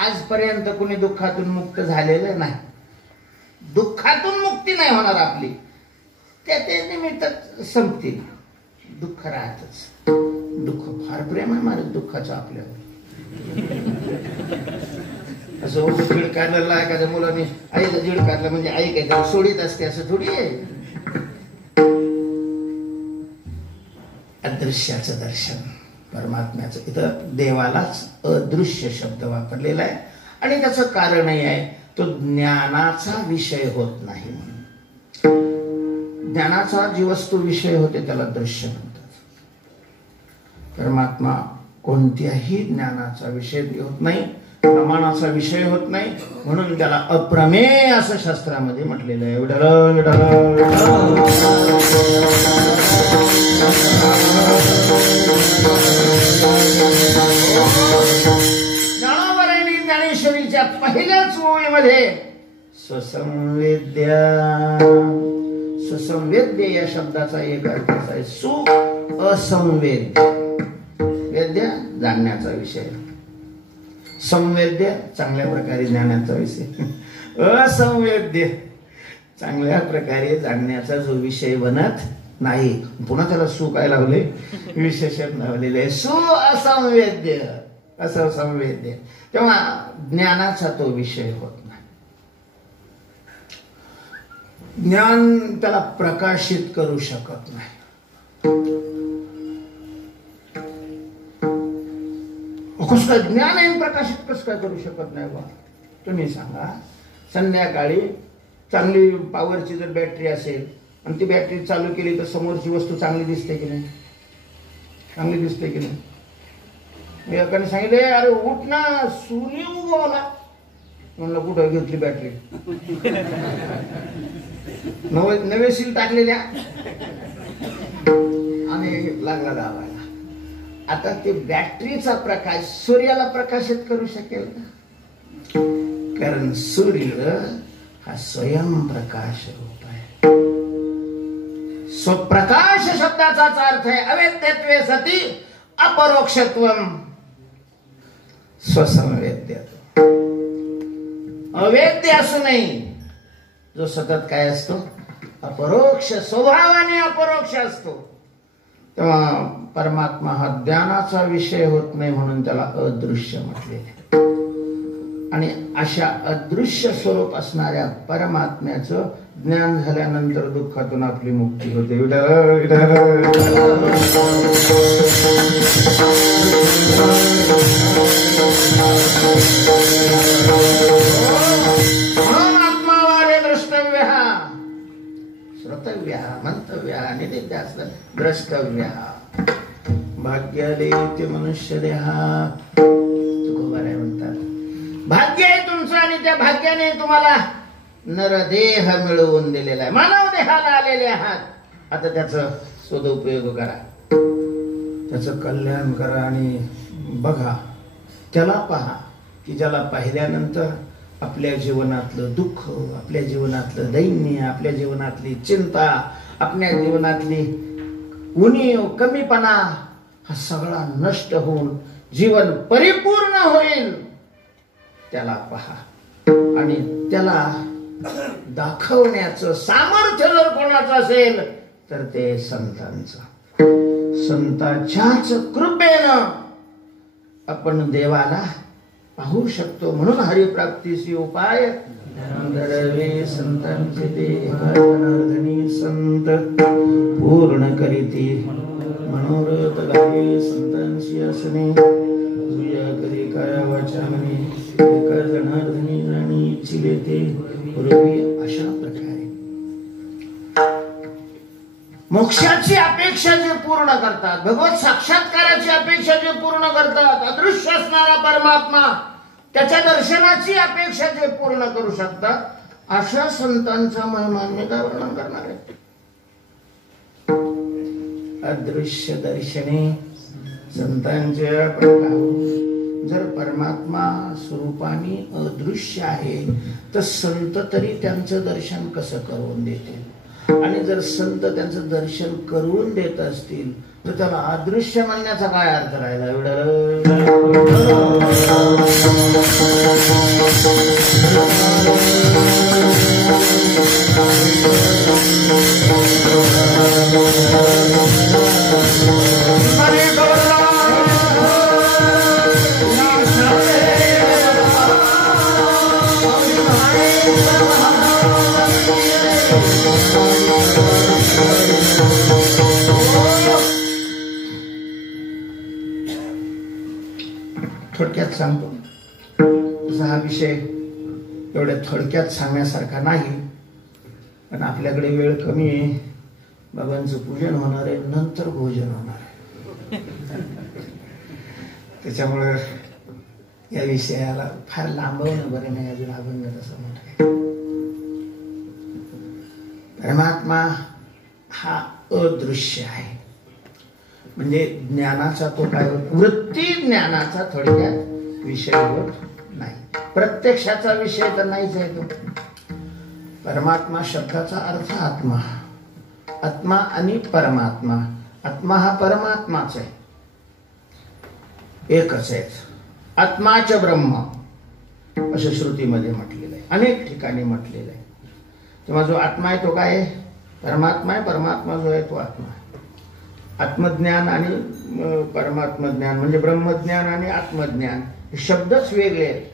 आजपर्यंत कुणी दुःखातून मुक्त झालेलं नाही. दुःखातून मुक्ती नाही होणार आपली, त्या ते निमित्त संपतील. दुःख राहतच. दुःख फार प्रेम आहे माझं दुःखाचं आपल्यावर. असं जीड काढलेला एखाद्या मुलाने आईला जीड काढलं म्हणजे आई काय त्याला सोडीत असते असं थोडी आहे. अदृश्याचं दर्शन, परमात्म्याचं. इथं देवालाच अदृश्य शब्द वापरलेला आहे आणि त्याचं कारणही आहे, तो ज्ञानाचा विषय होत नाही. ज्ञानाचा जी वस्तू विषय होते त्याला दृश्य म्हणतात. परमात्मा कोणत्याही ज्ञानाचा विषय होत नाही. प्रमाणाचा विषय होत नाही, म्हणून त्याला अप्रमेय असं शास्त्रामध्ये म्हटलेलं आहे. विठ्ठल विठ्ठल ज्ञानोबरायांनी ज्ञानेश्वरीच्या पहिल्याच ओळीमध्ये स्वसंवेद्या, सुसंवेद्य या शब्दाचा एक अर्थ आहे सु असंवेद्य. वेद्य जाणण्याचा विषय, संवेद्य चांगल्या प्रकारे ज्ञानाचा विषय, असंवेद्य चांगल्या प्रकारे जाणण्याचा जो विषय बनत नाही. पुन्हा त्याला सु काय लावले, विशेषण लावलेले सु असंवेद्य, असं संवेद्य. तेव्हा ज्ञानाचा तो विषय होत नाही. ज्ञान त्याला प्रकाशित करू शकत नाही. कसं काय ज्ञान आहे प्रकाशित कसं काय करू शकत नाही बा? तुम्ही सांगा. संध्याकाळी चांगली पॉवरची जर बॅटरी असेल आणि ती बॅटरी चालू केली तर समोरची वस्तू चांगली दिसते की नाही? चांगली दिसते की नाही? मी एकाने सांगितले, अरे उठ ना, सूर्य उगवला. म्हणलं कुठं घेतली बॅटरी? नवे सील टाकलेल्या आणि लागला लावायला. आता ते बॅटरीचा प्रकाश सूर्याला प्रकाशित करू शकेल का? कारण सूर्य हा स्वयंप्रकाश रूप आहे. स्वप्रकाश शब्दाचाच अर्थ आहे अवेद्यत्वे सती अपरोक्षत्वम स्वसंवेद्यत्व. अवेद्य असू नाही, जो सतत काय असतो, अपरोक्ष, स्वभावाने अपरोक्ष असतो. तेव्हा परमात्मा हा ज्ञानाचा विषय होत नाही, म्हणून त्याला अदृश्य म्हटलेले. आणि अशा अदृश्य स्वरूप असणाऱ्या परमात्म्याचं ज्ञान झाल्यानंतर दुःखातून आपली मुक्ती होते. आत्मावारे द्रष्टव्य, श्रोतव्य, मंतव्य, निदिध्यास द्रष्टव्य. भाग्याले ते मनुष्य देहा. तुकोबाराय म्हणतात, भाग्य आहे तुमचं आणि त्या भाग्याने तुम्हाला नरदेह मिळवून दिलेला आहे. मानव देहाला आलेले आहात. आता त्याचा सदुपयोग करा, त्याचं कल्याण करा आणि बघा, त्याला पहा की ज्याला पाहिल्यानंतर आपल्या जीवनातलं दुःख, आपल्या जीवनातलं दैन्य, आपल्या जीवनातली चिंता, आपल्या जीवनातली उणीव, कमीपणा हा सगळा नष्ट होऊन जीवन परिपूर्ण होईल. त्याला पहा आणि त्याला दाखवण्याचं सामर्थ्य जर कोणाचं असेल तर ते संतांचं. संतांच्याच कृपेनं आपण देवाला पाहू शकतो. म्हणून हरिप्राप्तीसी उपाय धरवे संतांचे देह संत पूर्ण करीती मनोरथ गावे संतांशी असणे तुझ्या कधी काय वाचाने एका जनार्दनी जाणी इच्छिले ते पूर्वी. अशा प्रकारे मोक्षाची अपेक्षा जे पूर्ण करतात, भगवत साक्षात्काराची अपेक्षा जे पूर्ण करतात, अदृश्य असणारा परमात्मा त्याच्या दर्शनाची अपेक्षा जे पूर्ण करू शकतात, अशा संतांचा महिमान्य काय वर्णन करणार आहे. अदृश्य दर्शने संतांचे आपण पाहू. जर परमात्मा स्वरूपाने अदृश्य आहे तर संत तरी त्यांचं दर्शन कसं करून देतील. आणि जर संत त्यांचं दर्शन करून देत असतील तर त्याला अदृश्य म्हणण्याचा काय अर्थ राहिला. थोडक्यात सांगतो. हा विषय एवढ्या थोडक्यात सांगण्यासारखा नाही, पण आपल्याकडे वेळ कमी आहे. बाबांचं पूजन होणार आहे, नंतर भोजन होणार आहे. त्याच्यामुळे या विषयाला फार लांबवणं बरं नाही, अजून अभंग तसं म्हटलं. परमात्मा हा अदृश्य आहे, म्हणजे ज्ञानाचा तो काय वृत्ती ज्ञानाचा थोडक्यात विषय होत नाही. प्रत्यक्षाचा विषय तर नाहीच आहे तो. परमात्मा शब्दाचा अर्थ आत्मा, आत्मा आणि परमात्मा. आत्मा हा परमात्माच आहे, एकच आहे. आत्माच ब्रह्म असं श्रुतीमध्ये म्हटलेलं आहे, अनेक ठिकाणी म्हटलेलं आहे. तेव्हा जो आत्मा आहे तो काय आहे? परमात्मा आहे. परमात्मा जो आहे तो आत्मा आहे. आत्मज्ञान आणि परमात्मज्ञान म्हणजे ब्रह्मज्ञान आणि आत्मज्ञान हे शब्दच वेगळे आहेत,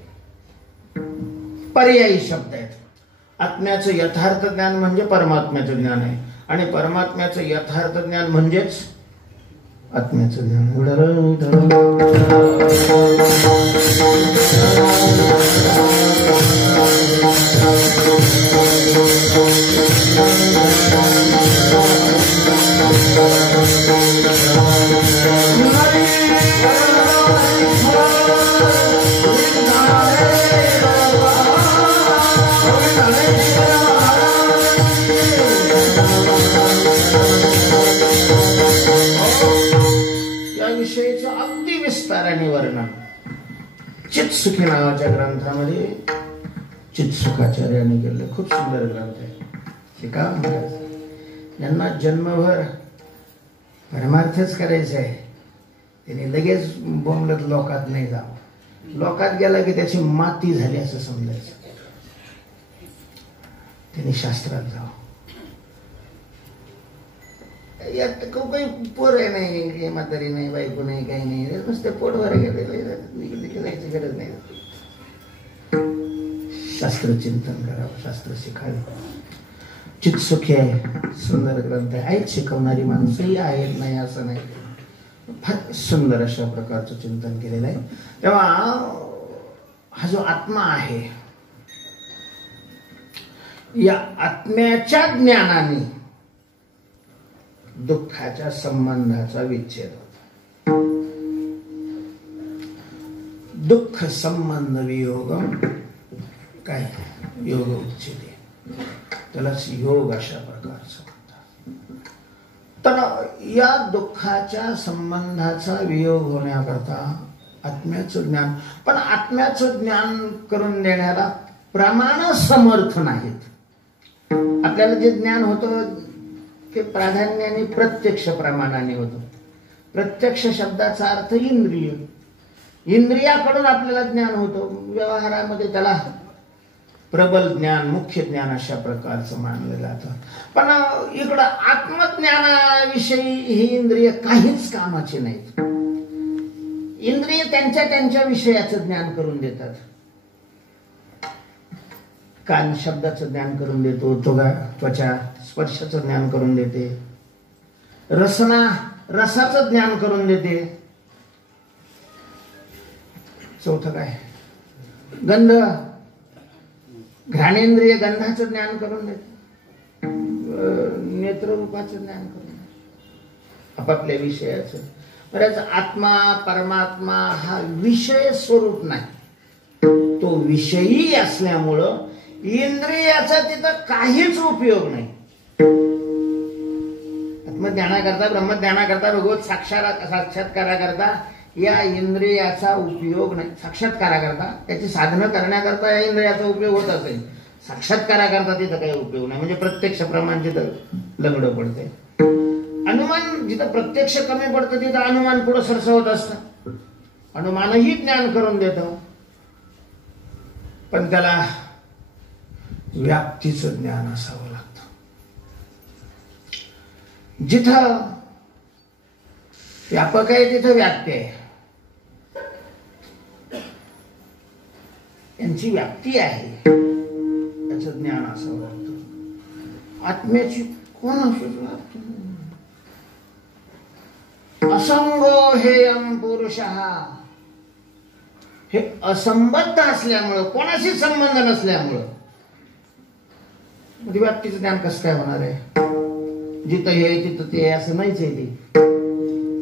पर्यायी शब्द आहेत. आत्म्याचं यथार्थ ज्ञान म्हणजे परमात्म्याचं ज्ञान आहे, आणि परमात्म्याचं यथार्थ ज्ञान म्हणजेच आत्म्याचं ज्ञान. विषयीचं अगदी विस्ताराने वर्णन चित्सुखी नावाच्या ग्रंथामध्ये चित्सुखाचार्याने केले. खूप सुंदर ग्रंथ आहे. शिका ज्यांना जन्मभर परमार्थच करायचं आहे त्याने लगेच बोंबलत लोकात नाही जावं. लोकात गेला की त्याची माती झाली असं समजायचं. त्यांनी शास्त्रात जावं. यात काही पोर आहे नाही, म्हातारी नाही, बायको नाही, काही नाही, नुसते पोटभर जायची गरज नाही. शास्त्र चिंतन करावं, शास्त्र शिकावे. चित्सुखी आहे, सुंदर ग्रंथ आहे. आहेत शिकवणारी माणसंही आहेत, नाही असं नाही. फार सुंदर अशा प्रकारचं चिंतन केलेलं आहे. तेव्हा हा जो आत्मा आहे, या आत्म्याच्या ज्ञानाने दुःखाच्या संबंधाचा विच्छेद होतो. दुःख संबंध वियोग काय योग उच्छेदे, त्यालाच योग अशा प्रकारचं म्हणतात. तर या दुःखाच्या संबंधाचा वियोग होण्याकरता आत्म्याचं ज्ञान, पण आत्म्याचं ज्ञान करून देण्याला प्रमाण समर्थ नाहीत. आपल्याला जे ज्ञान होतं ते प्राधान्याने प्रत्यक्ष प्रमाणाने होतं. प्रत्यक्ष शब्दाचा अर्थ इंद्रिय, इंद्रियाकडून आपल्याला ज्ञान होतं. व्यवहारामध्ये त्याला प्रबल ज्ञान, मुख्य ज्ञान अशा प्रकारचं मानलं जातं. पण इकडं आत्मज्ञानाविषयी ही इंद्रिय काहीच कामाची नाहीत. इंद्रिय त्यांच्या त्यांच्या विषयाचं ज्ञान करून देतात. कान शब्दाचं ज्ञान करून देतो, त्वचा स्पर्शाचं ज्ञान करून देते, रसना रसाचं ज्ञान करून देते. चौथं काय? गंध, घ्राणेंद्रिय गंधाचं ज्ञान करून देते, नेत्ररूपाचं ज्ञान करून देते, आपापल्या विषयाचं. बऱ्याच आत्मा परमात्मा हा विषय स्वरूप नाही, तो विषयी असल्यामुळं इंद्रियाचा तिथं काहीच उपयोग नाही. आत्मज्ञानाकरता, ब्रह्मज्ञानाकरता, भगवत साक्षात्काराकरता या इंद्रियाचा उपयोग नाही. साक्षात्काराकरता, त्याची साधनं करण्याकरता या इंद्रियाचा उपयोग होत असेल, साक्षात्काराकरता तिथं काही उपयोग नाही. म्हणजे प्रत्यक्ष प्रमाण जिथं लंगडं पडते. अनुमान जिथं प्रत्यक्ष कमी पडतं तिथं अनुमान पुढं सरसवत असतं. अनुमानही ज्ञान करून देतं, पण त्याला व्याप्तीचं ज्ञान असावं लागतं. जिथं व्यापक आहे तिथं व्याप्ती आहे. यांची व्याप्ती आहे याचं ज्ञान असावं लागतं. आत्म्याची कोण असू असंगो हेयम पुरुषः, हे असंबद्ध असल्यामुळं, कोणाशी संबंध नसल्यामुळं व्याप्तीचं ज्ञान कसं काय होणार आहे? जिथं हे तिथं ते असं नाहीच आहे. ते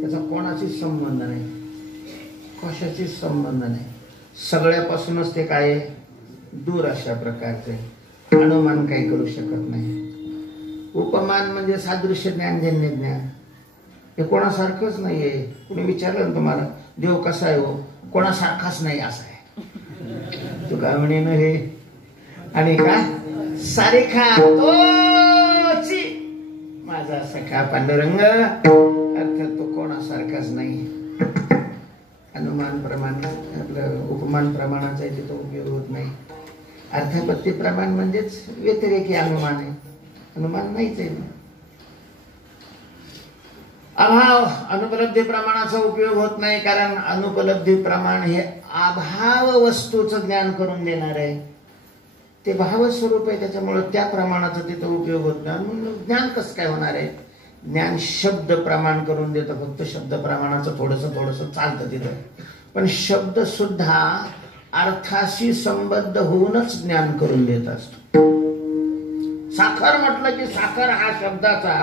त्याचा कोणाशीच संबंध नाही, कशाशीच संबंध नाही. सगळ्यापासूनच ते काय आहे, दूर अशा प्रकारचे. अनुमान काही करू शकत नाही. उपमान म्हणजे सादृश्य ज्ञानजन्य ज्ञान. हे कोणासारखंच नाहीये. कुणी विचारलं ना तुम्हाला देव कसा आहे हो, कोणासारखाच नाही असा आहे. तुका म्हणे न हे आणि काय सारेखा तोची माझा सखा पांडुरंग, अर्थात तो कोणासारखाच नाही. अनुमान प्रमाण आपलं उपमान प्रमाणाचा तिथं उपयोग होत नाही. अर्थापत्ती प्रमाण म्हणजेच व्यतिरेकी अनुमान आहे. अनुमान नाहीच आहे. अभाव अनुपलब्धी प्रमाणाचा उपयोग होत नाही, कारण अनुपलब्धी प्रमाण हे अभाव वस्तूचं ज्ञान करून देणार आहे. ते भाव स्वरूप आहे, त्याच्यामुळे त्या प्रमाणाचा तिथं उपयोग होत नाही. म्हणून ज्ञान कसं काय होणार आहे. ज्ञान शब्द प्रमाण करून देतं. फक्त शब्द प्रमाणाचं थोडंसं चालतं तिथं. पण शब्द सुद्धा अर्थाशी संबद्ध होऊनच ज्ञान करून देत असतो. साखर म्हटलं की साखर हा शब्दाचा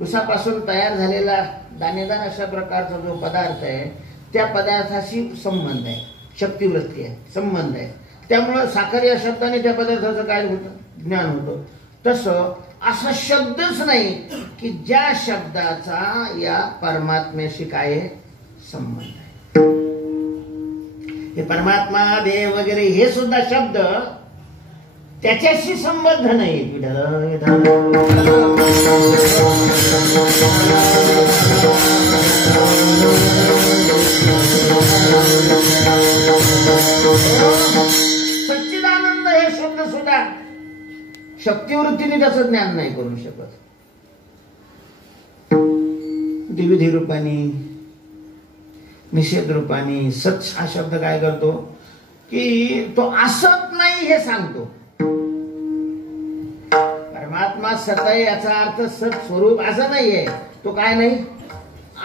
उसापासून तयार झालेला दाणेदार अशा प्रकारचा जो पदार्थ आहे त्या पदार्थाशी संबंध आहे, शक्तिवृत्ती आहे, संबंध आहे. त्यामुळं साखर या शब्दाने त्या पदार्थाचं काय होतं, ज्ञान होतं. तसं असा शब्दच नाही की ज्या शब्दाचा या परमात्म्याशी काय संबंध आहे. हे परमात्मा देव वगैरे हे सुद्धा शब्द त्याच्याशी संबंध नाही. सच्चिदानंद हे शब्द सुद्धा शक्तिवृत्तीने त्याचं ज्ञान नाही करू शकत. द्विविधी रूपाने निषेध रूपाने सच हा शब्द काय करतो की तो असत नाही हे सांगतो. परमात्मा सत आहे याचा अर्थ सत स्वरूप असं नाहीये. तो काय नाही,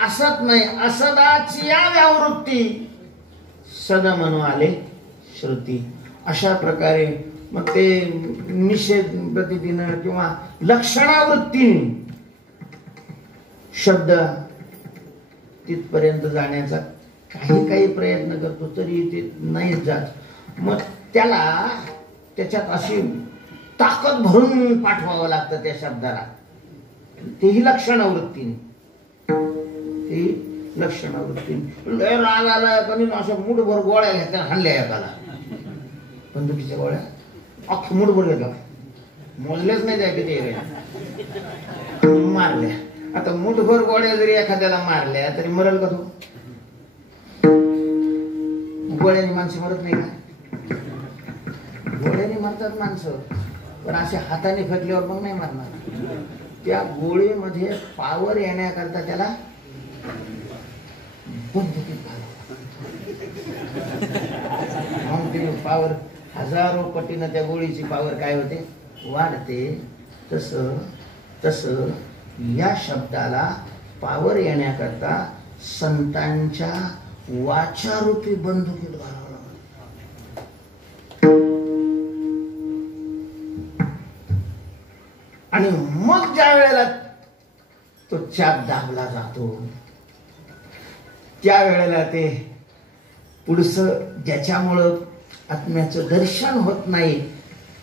असत नाही. असदाची या व्यावृत्ती सद म्हणून आले श्रुती. अशा प्रकारे मग ते निषेध प्रतिदिनं किंवा लक्षणावृत्तीने शब्द तिथपर्यंत जाण्याचा काही प्रयत्न करतो तरी ते नाहीच जात. मग त्याला त्याच्यात अशी ताकद भरून पाठवावं लागतं त्या शब्दाला. तेही लक्षणावृत्तीने, लय राग आला पण असं मुठभर गोळ्या घेतल्या हाणल्या एकाला, बंदुकीच्या गोळ्या अख्ख मुठभर घेतला, मोजलेच नाही त्या किती मारल्या. आता मुठभर गोळ्या जरी एखाद्याला मारल्या तरी मरल का तो? गोळ्याने माणसं मरत नाही का? गोळ्याने मरतात माणसं, पण असे हाताने फेकल्यावर मग नाही मारणार. त्या गोळीमध्ये पावर येण्याकरता त्याला बंदुकीत मग ते पावर हजारो पटीनं त्या गोळीची पावर काय होते, वाढते. तस या शब्दाला पावर येण्याकरता संतांच्या वाचारूपी बंदुकीत घालावं लागतं. आणि मग ज्या वेळेला तो चाप दाबला जातो त्या वेळेला ते पुढचं ज्याच्यामुळं आत्म्याचं दर्शन होत नाही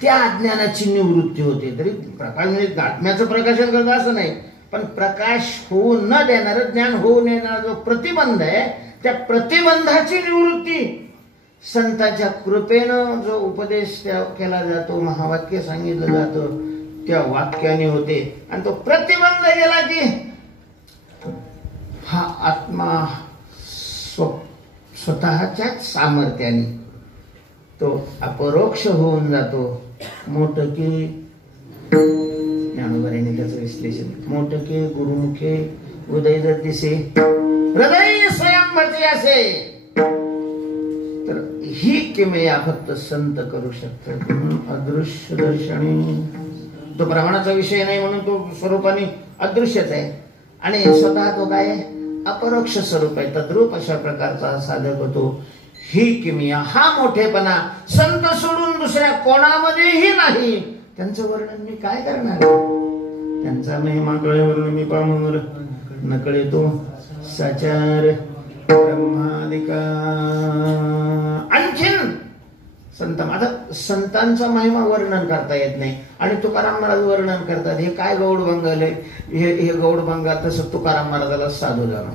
त्या अज्ञानाची निवृत्ती होते. तरी प्रकाश म्हणजे आत्म्याचं प्रकाशन करतो असं नाही, पण प्रकाश होऊ न देणारं, ज्ञान होऊ न देणारा जो प्रतिबंध आहे त्या प्रतिबंधाची निवृत्ती संतांच्या कृपेनं जो उपदेश केला जातो, महावाक्य सांगितलं जातं त्या वाक्याने होते. आणि तो प्रतिबंध गेला की हा आत्मा स्वतःच्याच सामर्थ्याने तो अपरोक्ष होऊन जातो. मोठके ज्ञानोबराने त्याचं विश्लेषण, मोठके गुरुमुखे उदय जर दिसे हृदय स्वयंभरती असे. तर ही किमया फक्त संत करू शकतात. अदृश्य दर्शनी तो प्रमाणाचा विषय नाही म्हणून तो स्वरूपाने अदृश्यच आहे आणि स्वतः तो काय अपरोक्ष स्वरूप आहे. तद्रूप अशा प्रकारचा साधक होतो. ही किमया, हा मोठेपणा संत सोडून दुसऱ्या कोणामध्येही नाही. त्यांचं वर्णन मी काय करणार, त्यांचा महिमा कळे वर्णन मी पामर न कळे तो साचार. ब्रह्मादिका. आणखीन संत, आता संतांचा महिमा वर्णन करता येत नाही आणि तुकाराम महाराज वर्णन करतात. हे काय गौड बंगाल आहे, हे गौड बंगाल. तसं तुकाराम महाराजाला साधू जाणं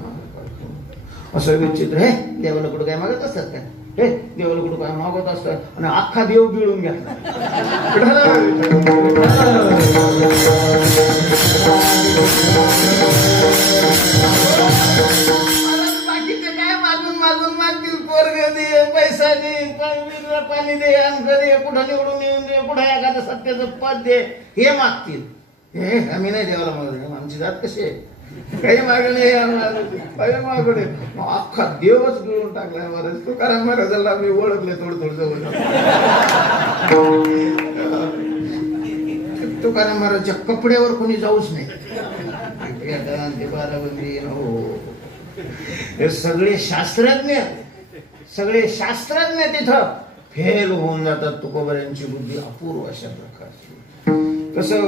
असं विचित्र. हे देवाला कुठं काय मागत असतात का, हे देवाला कुठं काय मागत असतात आणि अख्खा देव गिळून घेतला. बाकीचे काय मागून मागून मागतील, पोरग दे, पैसा दे, पाणी दे, अंक दे, कुठं निवडून येऊन दे, कुठं एखादं सत्याचं पद दे, हे मागतील. हे आम्ही नाही देवाला मागत. आमची जात कशी आहे, काही मागणी काही मागणे. अख्खा देवच गिळून टाकलाय महाराज. तुकाराम महाराजाला मी ओळखले थोडं थोडं. तुकाराम महाराजच्या कपड्यावर कोणी जाऊच नाही. हे सगळे शास्त्रज्ञ तिथं फेल होऊन जातात. तुकोबऱ्यांची बुद्धी अपूर्व अशा प्रकारची. कसं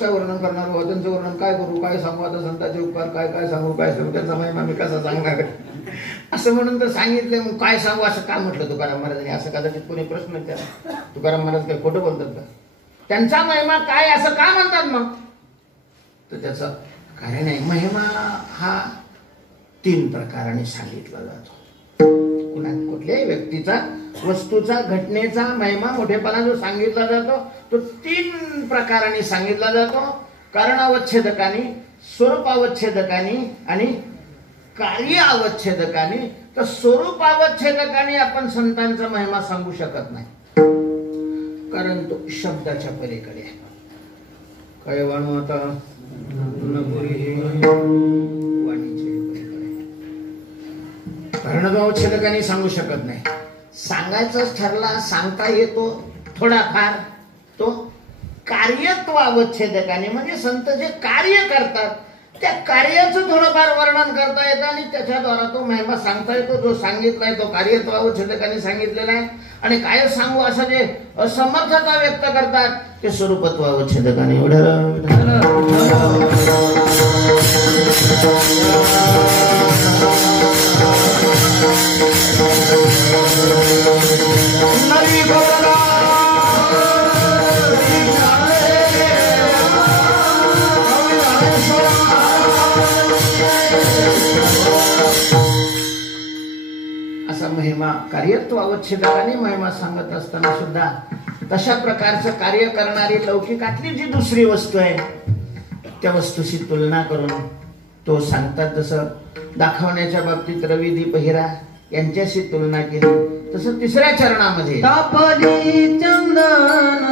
काय वर्णन करणार, त्यांचं वर्णन काय करू, काय सांगू, आता संतांचे उपकार काय काय सांगू, काय सांगू, त्यांचा महिमा मी कसा सांगणार असं म्हणून तर सांगितलं. मग काय सांगू असं का म्हटलं तुकाराम महाराजांनी, असं कदाचित कोणी प्रश्न विचारला. तुकाराम महाराज काय खोटं बोलतात का, त्यांचा महिमा काय असं का म्हणतात मग, तर त्याचं कारण आहे. महिमा हा 3 प्रकाराने सांगितला जातो. कुठल्याही व्यक्तीचा, वस्तूचा, घटनेचा महिमा, मोठेपणा जो सांगितला जातो तो 3 प्रकाराने सांगितला जातो. कारणावच्छेदकाने, स्वरूपावच्छेदकाने आणि कार्यावच्छेदकाने. तर स्वरूपावच्छेदकाने आपण संतांचा महिमा सांगू शकत नाही, कारण तो शब्दाच्या पलीकडे आहे. काय वाणू आता वाणीचे कारणावच्छेदकाने सांगू शकत नाही. सांगायचंच ठरला, सांगता येतो थोडाफार, तो कार्यत्वावच्छेदकाने, म्हणजे संत जे कार्य करतात त्या कार्याचं थोडंफार वर्णन करता येतं आणि त्याच्याद्वारा तो महिमा सांगता येतो. जो सांगितलाय तो कार्यत्वावच्छेदकाने सांगितलेला आहे. आणि काय सांगू असं जे असमर्थता व्यक्त करतात ते स्वरूपत्वावच्छेदकाने. असा महिमा कार्यत्वावच्छेदकाने महिमा सांगत असताना सुद्धा तशा प्रकारचं कार्य करणारी लौकिकातली जी दुसरी वस्तू आहे त्या वस्तूशी तुलना करून तो सांगतात. जसं दाखवण्याच्या बाबतीत रवी, दीप, हिरा यांच्याशी तुलना केली, तसं 3ऱ्या चरणामध्ये तापली चंदन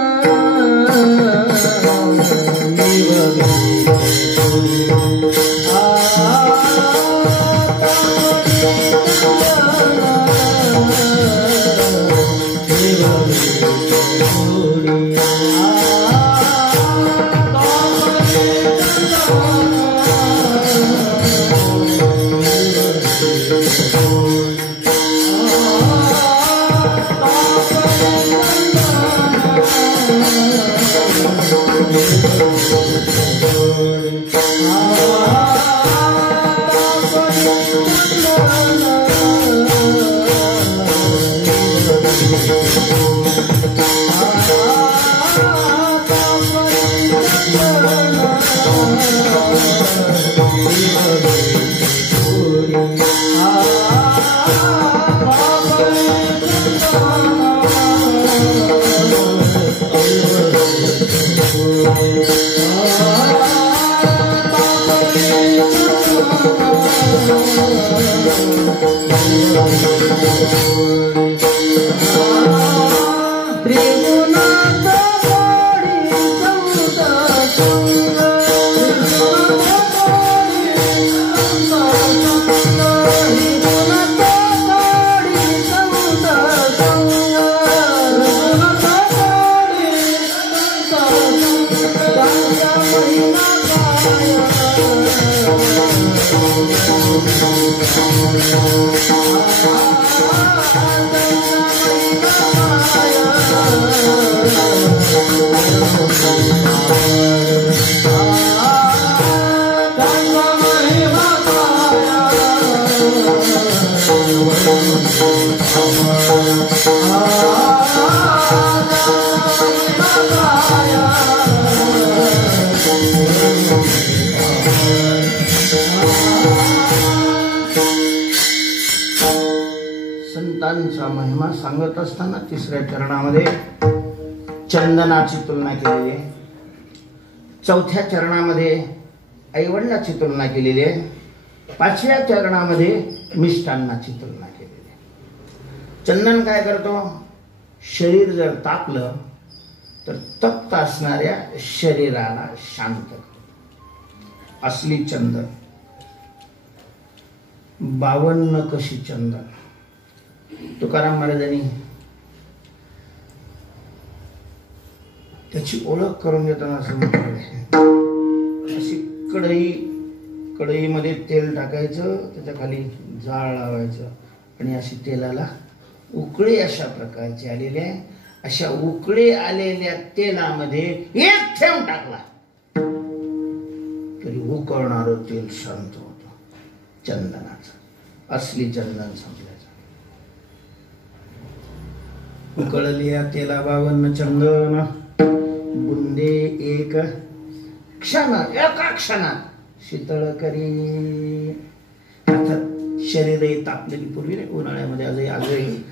संतांचा महिमा सांगत असताना 3ऱ्या चरणामध्ये चंदनाची तुलना केलेली आहे. 4थ्या चरणामध्ये आईवडिलाची तुलना केलेली आहे. 5व्या चरणामध्ये मिष्टान्नाची तुलना केलेली आहे. चंदन काय करतो? शरीर जर तापलं तर तप्त असणाऱ्या शरीराला शांत करतो. असली चंदन. 52 कशी चंदन. तुकाराम महाराजांनी त्याची ओळख करून देताना असं म्हटलं, अशी कढईमध्ये तेल टाकायचं, त्याच्या खाली जाळ लावायचं आणि अशी तेलाला उकळी अशा प्रकारची आलेली आहे. अशा उकळी आलेल्या तेलामध्ये 1 थेंब टाकला तरी उकळणारं तेल शांत होतं. चंदनाचं असली चंदन संपल्याचं. उकळल्या तेला 52 चंदन बुंदे एका क्षणात शीतळ करी. अर्थात शरीरही तापलेली पूर्वी नाही, उन्हाळ्यामध्ये आजही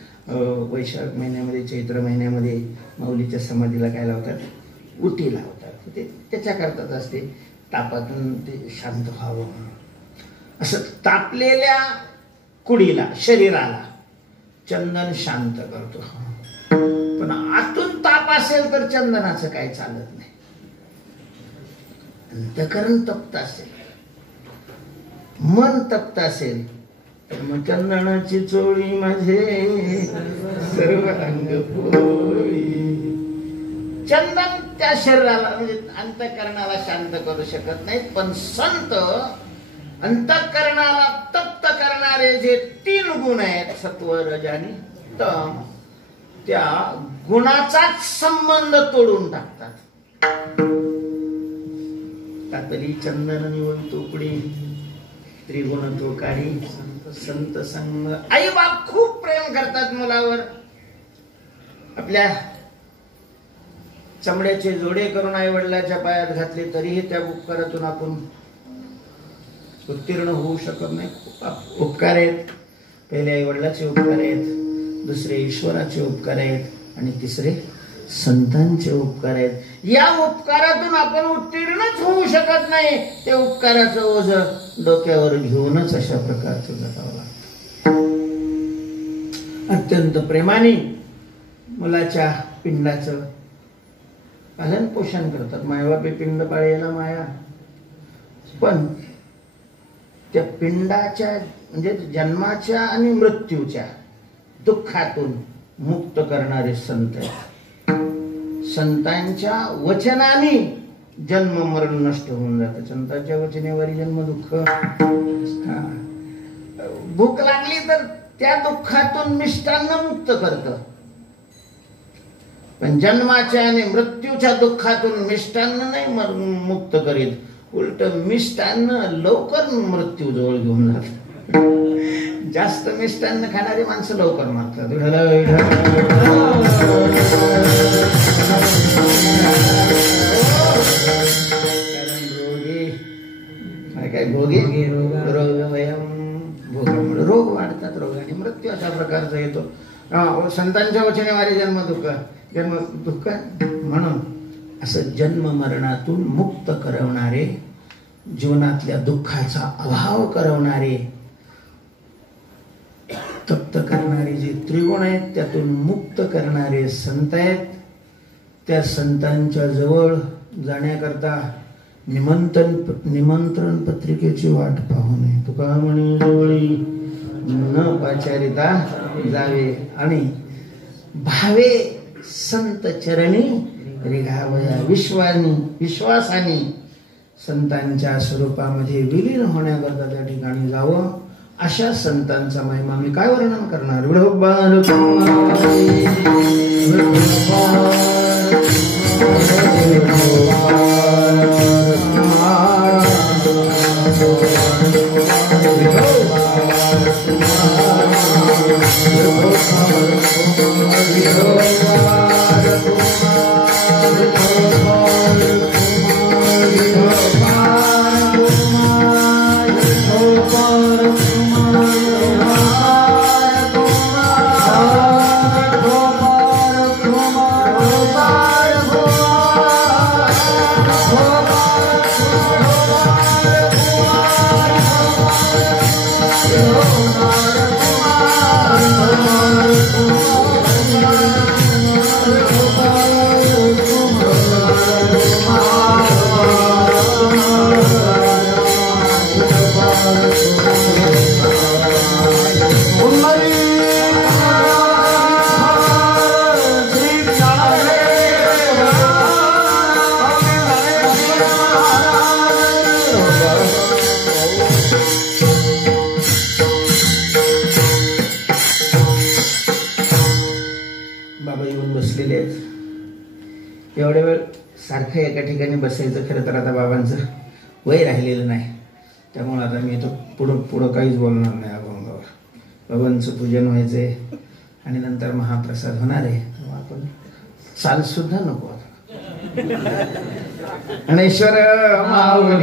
वैशाख महिन्यामध्ये चैत्र महिन्यामध्ये माऊलीच्या समाधीला काय लावतात? उटी लावतात. ते त्याच्याकरताच असते, तापातून ते शांत व्हावं म्हणून. असं तापलेल्या कुडीला शरीराला चंदन शांत करतो. पण आतून ताप असेल तर चंदनाचं काही चालत नाही. अंतःकरण तप्त असेल, मन तप्त असेल तर मग चंदनाची चोळी माझे सर्व अंग पोळी. चंदन त्या शरीराला म्हणजे अंतःकरणाला शांत करू शकत नाही, पण संत अंतःकरणाला तप्त करणारे जे 3 गुण आहेत, सत्व रज आणि तम, त्या गुणाचाच संबंध तोडून टाकतात. तातली चंदन निवळ तोकडी त्रिगुण तो काढी संत संग. आई बाप खूप प्रेम करतात मुलावर. आपल्या चमड्याचे जोडे करून आई वडिलाच्या पायात घातले तरीही त्या उपकारातून आपण उत्तीर्ण होऊ शकत नाही. खूप उपकार आहेत. पहिले आई वडिलाचे उपकार आहेत, दुसरे ईश्वराचे उपकार आहेत आणि तिसरे संतांचे उपकार आहेत. या उपकारातून आपण उत्तीर्णच होऊ शकत नाही. ते उपकाराचं ओझ डोक्यावर घेऊनच अशा प्रकारचं जगावं लागतं. अत्यंत प्रेमाने मुलाच्या पिंडाचं पालन पोषण करतात. मायबापे पिंड पाळायला माया. पण त्या पिंडाच्या म्हणजे जन्माच्या आणि मृत्यूच्या दुःखातून मुक्त करणारे संत आहेत. संतांच्या वचनाने जन्म मरण नष्ट होऊन जातं. संतांच्या वचनेवारी जन्म दुःख. भूक लागली तर त्या दुःखातून मिष्टान्न मुक्त करतं. पण जन्माच्या आणि मृत्यूच्या दुःखातून मिष्टान्न नाही मुक्त करीत. उलट मिष्टान्न लवकर मृत्यू जवळ घेऊन जात. जास्त मिष्टान्न खाणारी माणसं लवकर मरतात. कारण भोगे भोगामुळे रोग वाढतात. रोगाने मृत्यू अशा प्रकारचा येतो. संतांच्या वचने वारे जन्म दुःख म्हणून असं जन्म मरणातून मुक्त करवणारे, जीवनातल्या दुःखाचा अभाव करवणारे, तप्त करणारे जे त्रिगुण आहेत त्यातून मुक्त करणारे संत आहेत. त्या संतांच्या जवळ जाण्याकरता निमंत्रण पत्रिकेची वाट पाहू नये. तुका म्हणे जवळी न पाचारिता जावे आणि भावे संत चरणी रेघावया. विश्वासाने संतांच्या स्वरूपामध्ये विलीन होण्याकरता त्या ठिकाणी जावं. अशा संतांचा महिमा मी काय वर्णन करणार. सारखं एका ठिकाणी बसायचं. खरं तर आता बाबांचं वय राहिलेलं नाही, त्यामुळे आता मी तो पुढं काहीच बोलणार नाही अभंगावर. बाबांचं पूजन व्हायचंय आणि नंतर महाप्रसाद होणार आहे. आपण चाल सुद्धा नको आता. गणेश्वर माऊली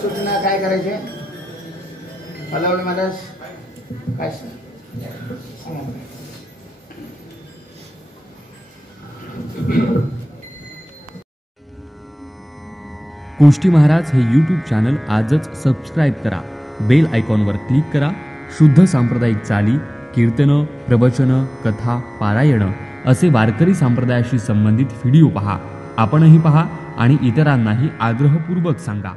सूचना काय करायचे पलावडे महाराज काय गोष्टी महाराज हे यूट्यूब चॅनल आजच सबस्क्राईब करा. बेल आयकॉनवर क्लिक करा. शुद्ध सांप्रदायिक चाली, कीर्तनं, प्रवचनं, कथा, पारायणं असे वारकरी संप्रदायाशी संबंधित व्हिडिओ पहा. आपणही पहा आणि इतरांनाही आग्रहपूर्वक सांगा.